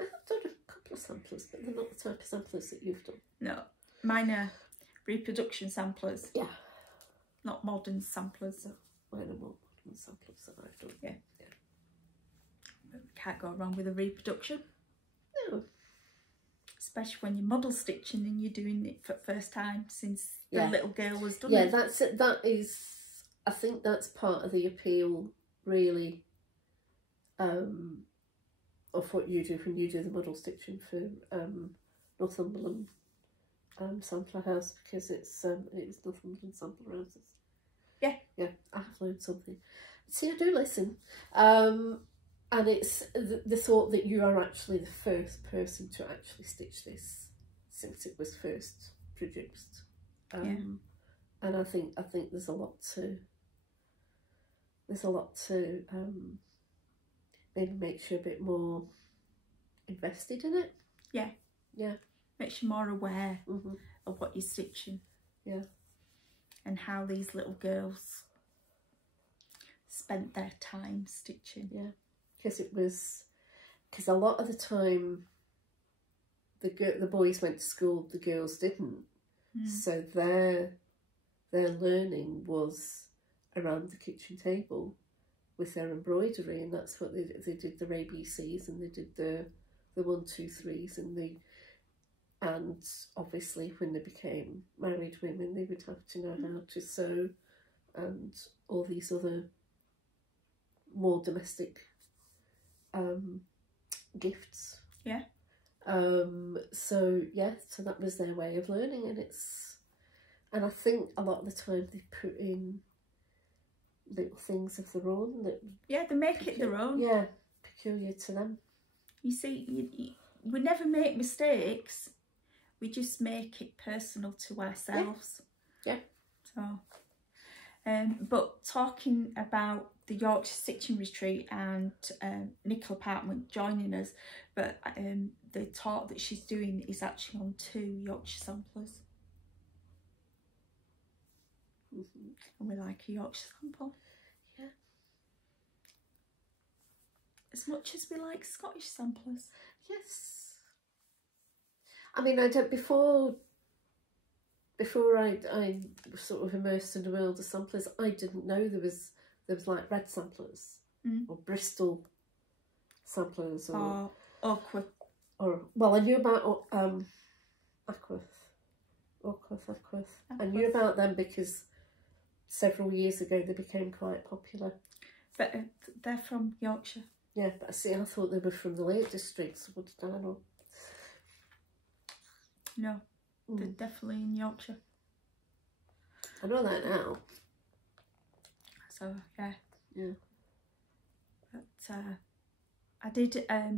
I've done a couple of samplers, but they're not the type of samplers that you've done. No, mine are reproduction samplers. Yeah. Not modern samplers. Mine are more modern samplers that I've done. Yeah. But we can't go wrong with a reproduction. No. Especially when you're model stitching and you're doing it for the first time since the little girl was done. Yeah, that's it. That is, I think that's part of the appeal, really, of what you do when you do the model stitching for Northumberland Sampler House, because it's Northumberland Sampler Houses. Yeah. Yeah, I have learned something. See, I do listen. And it's the thought that you are actually the first person to actually stitch this since it was first produced. And I think there's a lot to maybe makes you a bit more invested in it. Yeah. Yeah. Makes you more aware of what you're stitching. Yeah. And how these little girls spent their time stitching. Yeah. Because a lot of the time the boys went to school, the girls didn't. So their learning was around the kitchen table with their embroidery, and that's what they did, their ABCs, and they did the 1, 2, 3s, and obviously when they became married women they would have to know how to sew and all these other more domestic gifts. Yeah. So that was their way of learning, and I think a lot of the time they put in little things of their own that. Yeah, they make it their own. Yeah, peculiar to them. You see, we never make mistakes. We just make it personal to ourselves. Yeah. So, but talking about the Yorkshire Stitching Retreat and Nicola Parkman joining us, but the talk that she's doing is actually on 2 Yorkshire samplers. And we like a Yorkshire sample. Yeah. As much as we like Scottish samplers. Yes. I mean, I don't, before I was sort of immersed in the world of samplers, I didn't know there was like red samplers or Bristol samplers or Oakworth. Or well, I knew about Ackworth. I knew about them because several years ago they became quite popular. But they're from Yorkshire. Yeah, but see, I thought they were from the Lake District, so what did I know? No, they're definitely in Yorkshire. I know that now. So, yeah. Yeah. But I did, a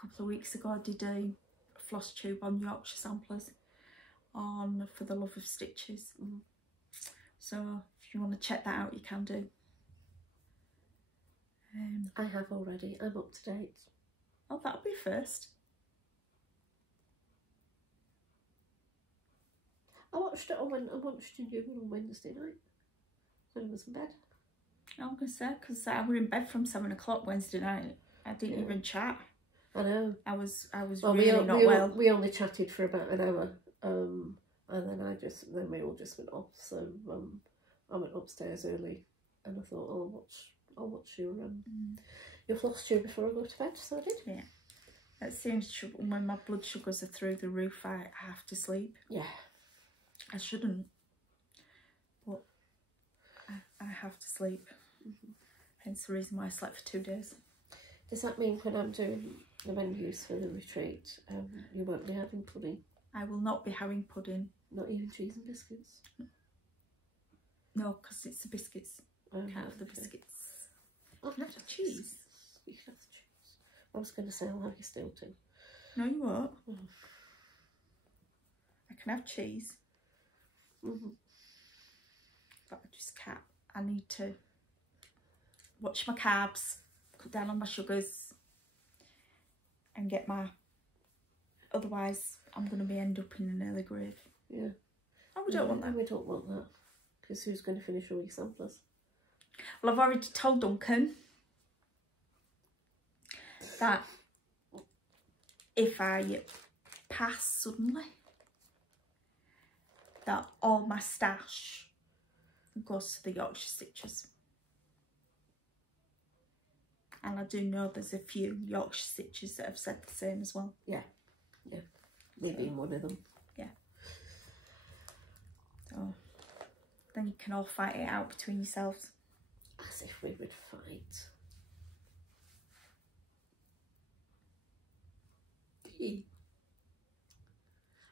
couple of weeks ago, I did a floss tube on Yorkshire samplers on For the Love of Stitches. So, if you want to check that out, you can do. I have already. I'm up to date. Oh, that'll be first. I watched a new one on Wednesday night when I was in bed. I was going to say, because I was in bed from 7 o'clock Wednesday night. I didn't even chat. I know. I was really not well. We only chatted for about an hour, and then we all just went off. So I went upstairs early, and I thought, I'll watch your floss tube before I go to bed. So I did. Yeah. It seems when my blood sugars are through the roof, I have to sleep. Yeah. I shouldn't, but I have to sleep. Hence the reason why I slept for 2 days. Does that mean when I'm doing the menus for the retreat, you won't be having pudding? I will not be having pudding. Not even cheese and biscuits? No, because it's the biscuits. Can't have the biscuits. Oh, can have the cheese. You can have the cheese. I was going to say I'll have your Stilton. No, you won't. I can have cheese. But I just can't. I need to watch my carbs, cut down on my sugars, and get my. Otherwise, I'm going to end up in an early grave. Yeah. Oh, we don't want that. We don't want that. Because who's going to finish all your samplers? Well, I've already told Duncan that if I pass suddenly, that all my stash goes to the Yorkshire Stitchers. And I do know there's a few Yorkshire Stitchers that have said the same as well. Yeah, yeah. Me being one of them. Yeah. So then you can all fight it out between yourselves. As if we would fight.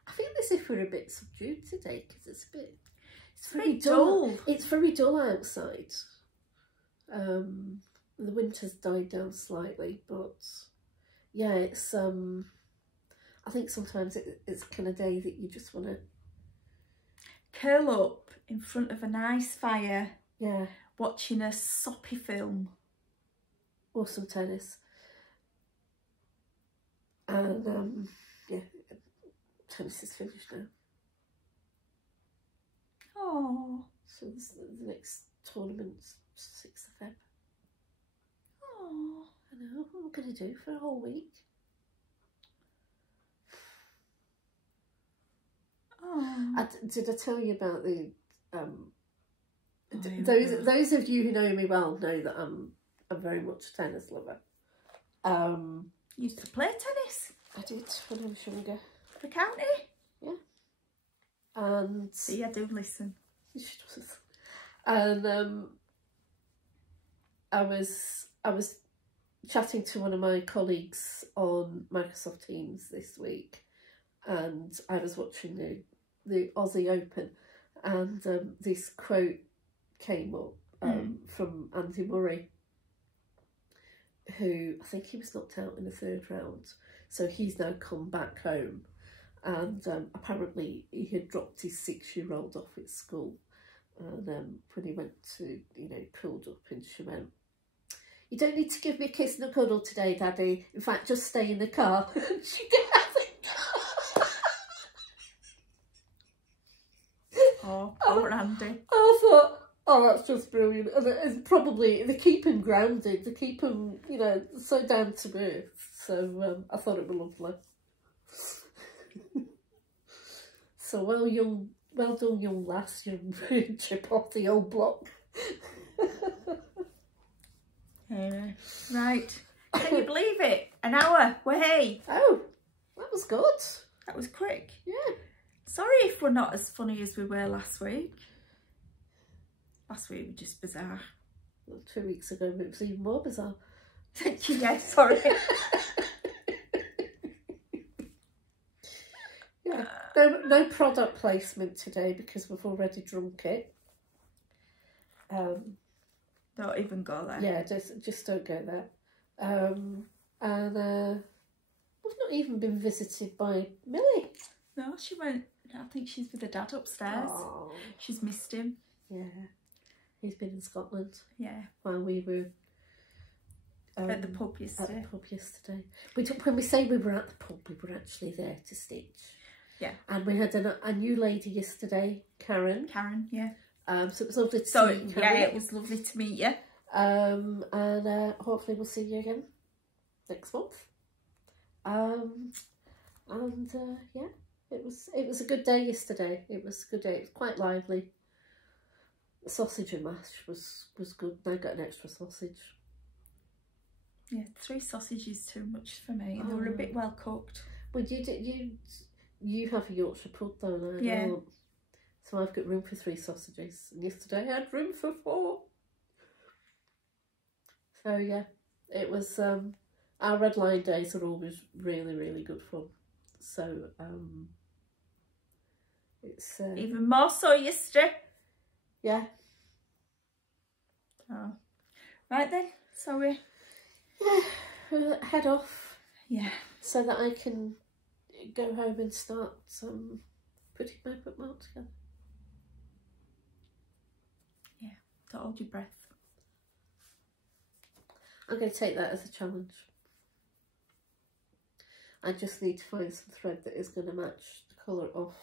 I feel as if we're a bit subdued today because it's a bit. It's very dull. It's very dull outside. The winter's died down slightly, but yeah, it's. I think sometimes it's kind of day that you just want to curl up in front of a nice fire. Yeah. Watching a soppy film. Or some tennis. And yeah, tennis is finished now. Oh. So the next tournament's 6th of Feb. Oh. I know, what am I going to do for a whole week? Oh. Did I tell you about the those of you who know me well know that I'm very much a tennis lover. You used to play tennis? I did when I was younger. The county? Yeah. And see, I do listen. And I was chatting to one of my colleagues on Microsoft Teams this week, and I was watching the Aussie Open, and this quote came up, from Andy Murray, who I think he was knocked out in the 3rd round. So he's now come back home, and apparently he had dropped his 6-year-old off at school, and when he went to, you know, pulled up and she went, "You don't need to give me a kiss and a cuddle today, Daddy. In fact, just stay in the car." She did have it. Oh, poor Andy. I thought, oh, that's just brilliant. And it's probably, they keep him grounded, they keep him, you know, so down to earth. So I thought it was lovely. So well done, young lass, you chip off the old block. Right, can you believe it? An hour, way. Oh, that was good. That was quick. Yeah. Sorry if we're not as funny as we were last week. Last week was just bizarre. 2 weeks ago it was even more bizarre. Yeah, sorry. Yeah. No product placement today because we've already drunk it. Don't even go there. Yeah, just don't go there. And we've not even been visited by Millie. No, she went, I think she's with her dad upstairs. Oh. She's missed him. Yeah. He's been in Scotland. Yeah. While we were at the pub yesterday. At the pub yesterday. When we say we were at the pub, we were actually there to stitch. Yeah. And we had a new lady yesterday, Karen. Karen, yeah. So it was lovely to see you, Karen. Yeah, it was lovely to meet you. And hopefully we'll see you again next month. Yeah, it was a good day yesterday. It was a good day. It was quite lively. The sausage and mash was good. I got an extra sausage. Yeah, 3 sausages too much for me. They were a bit well cooked. Well, you have a Yorkshire pud though, and I don't. So I've got room for 3 sausages. And yesterday I had room for 4. So yeah, it was. Our red line days are always really, really good fun. So it's even more so yesterday. Yeah. Oh. Right then, so we'll head off. Yeah. So that I can go home and start putting my bookmark together. Yeah. Don't hold your breath. I'm going to take that as a challenge. I just need to find some thread that is going to match the colour off.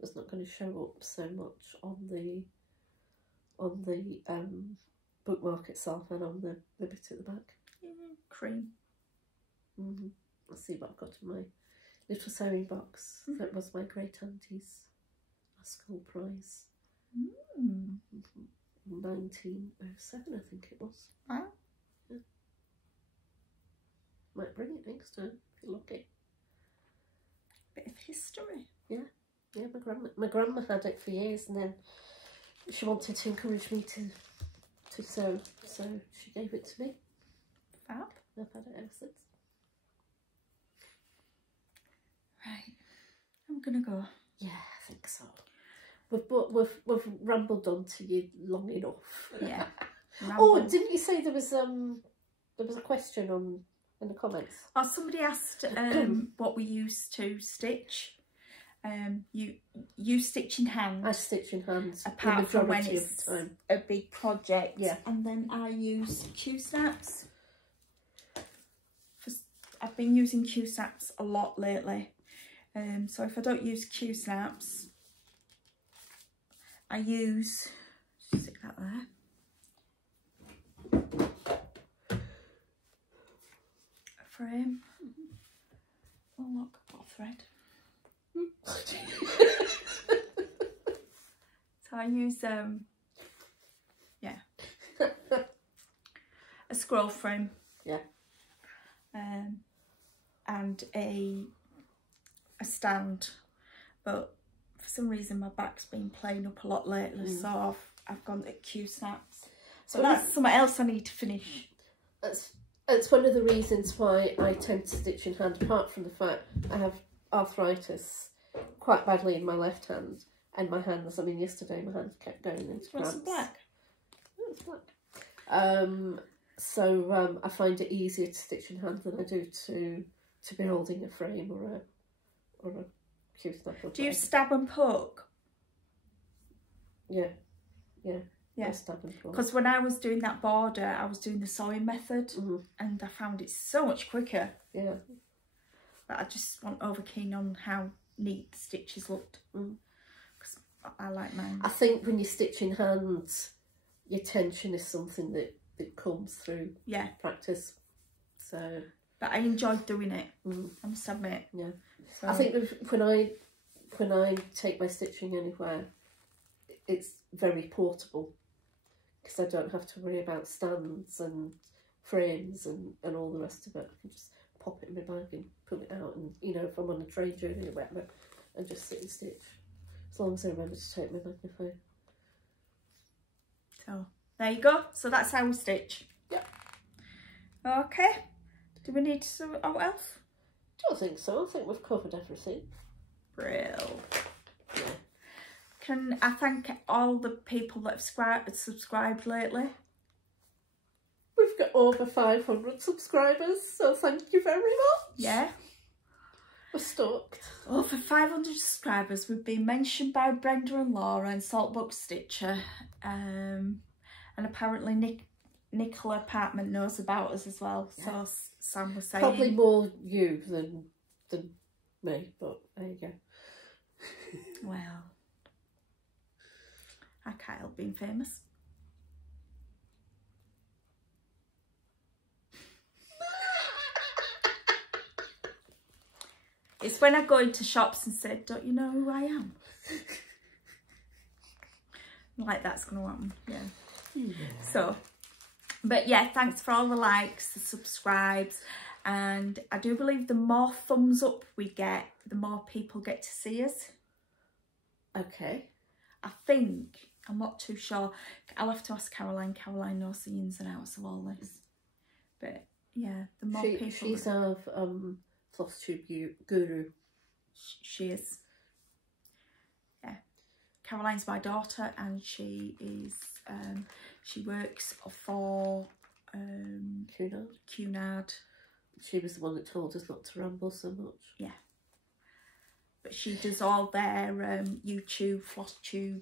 It's not going to show up so much on the bookmark itself and on the bit at the back. Yeah, cream. I'll see what I've got in my little sewing box. That was my great auntie's school prize. 1907, I think it was. Wow. Yeah. Might bring it next time if you're lucky. Bit of history. Yeah. Yeah, my grandma had it for years, and then she wanted to encourage me to sew, so she gave it to me. Fab. I've had it ever since. Right, I'm gonna go. Yeah, I think so. We've rambled on to you long enough. Yeah. Oh, didn't you say there was a question in the comments? Oh, somebody asked what we used to stitch. You stitch in hand. I stitch in hand. Apart from when it's a big project. Yeah. And then I use Q-snaps. I've been using Q-snaps a lot lately. So if I don't use Q-snaps, I use, stick that there, a frame. Oh look, I've got a thread. So I use yeah, a scroll frame, yeah, and a stand, but for some reason my back's been playing up a lot lately, so I've gone to Q-snaps. So that's something else I need to finish. It's one of the reasons why I tend to stitch in hand, apart from the fact I have arthritis quite badly in my left hand and my hands. I mean, yesterday my hands kept going into cramps. Want some black? it's black. So I find it easier to stitch in hand than I do to be holding a frame or a Q-snap. Do you stab and poke? Yeah. Yeah. I stab and poke. Because when I was doing that border, I was doing the sewing method, and I found it so much quicker. Yeah. But I just wasn't over keen on how neat the stitches looked. Because I like mine. I think when you stitch in hand, your tension is something that comes through practice. So, but I enjoyed doing it. I must admit. Yeah. So, I think when I take my stitching anywhere, it's very portable because I don't have to worry about stands and frames and all the rest of it. I can just pop it in my bag and pull it out, and you know, if I'm on a train journey or whatever, and just sit and stitch. As long as I remember to take my magnifier. So there you go. So that's how we stitch. Yep. Okay. Do we need to what else? Don't think so. I think we've covered everything. Brill. Yeah. Can I thank all the people that have subscribed lately? We've got over 500 subscribers, so thank you very much. Yeah. We're stoked. Over 500 subscribers. We've been mentioned by Brenda and Laura and Saltbook Stitcher. And apparently Nicola Apartment knows about us as well. Yeah. So Sam was saying... Probably more you than me, but there you go. Well, I can't help being famous. It's when I go into shops and say, don't you know who I am? Like that's going to happen, yeah. So, but yeah, thanks for all the likes, the subscribes. And I do believe the more thumbs up we get, the more people get to see us. Okay. I think, I'm not too sure. I'll have to ask Caroline. Caroline knows the ins and outs of all this. But yeah, the more people... She's our floss tube guru. She is. Yeah. Caroline's my daughter, and she is, she works for Cunard. She was the one that told us not to ramble so much. Yeah. But she does all their YouTube, floss tube?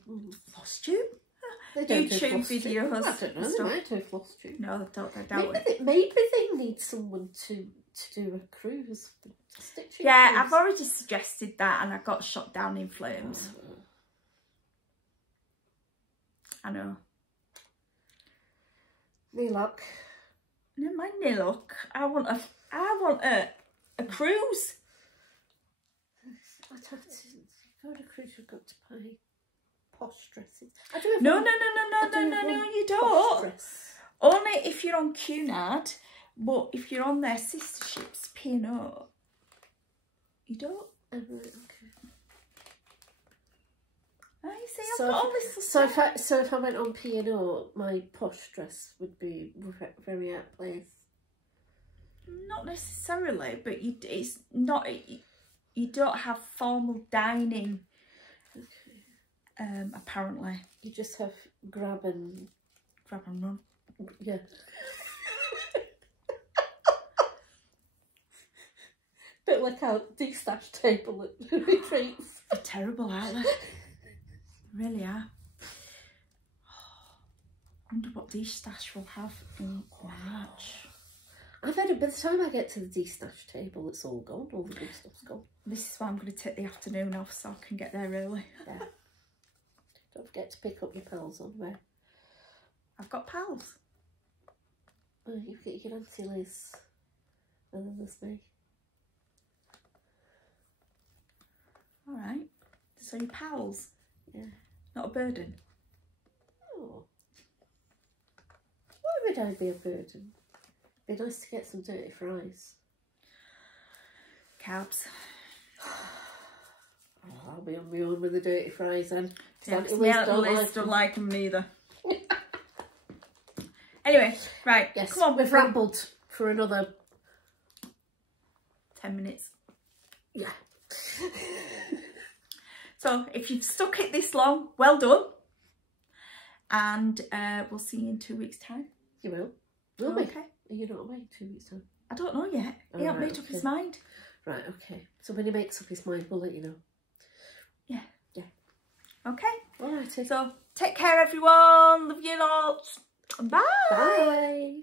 They don't YouTube do videos. I don't know, they might do floss tube. No, they don't, I doubt it. Maybe they need someone to do a cruise. Stitching yeah, cruise. I've already suggested that and I got shot down in flames. I know. Me luck. No, my knee luck. I want a cruise. I'd have to go on a cruise. You've got to pay posh dresses. No, you don't. Dress. Only if you're on Cunard, but if you're on their sister ships, P&O, you don't. Oh, right, okay. Oh, you see, I've got all this. So if I went on P&O, my posh dress would be very out of place. Not necessarily, but it's not. You don't have formal dining. Okay. Apparently, you just have grab and run. Yeah. Bit like our de-stash table at retreats. They're terrible, aren't they? Really are. I wonder what de-stash will have in March. I've heard by the time I get to the de-stash table, it's all gone. All the good stuff's gone. This is why I'm going to take the afternoon off so I can get there early. Yeah. Don't forget to pick up your pals on the way. I've got pals. Oh, you've got your Auntie Liz. And then there's me. Alright. So your pals? Yeah. Not a burden? Oh. Why would I be a burden? It'd be nice to get some dirty fries. Cabs. Oh, I'll be on my own with the dirty fries then. Yeah, Liz don't like them neither. Anyway, right. Yes, come on. We've rambled for another 10 minutes. Yeah. So if you've stuck it this long, well done. and we'll see you in 2 weeks' time. You will. Will we? Okay. Are you not away 2 weeks' time? I don't know yet. He hasn't made up his mind. Right, okay. So when he makes up his mind, we'll let you know. Yeah. Yeah. Okay. Alrighty. So take care, everyone. Love you lots. Bye. Bye.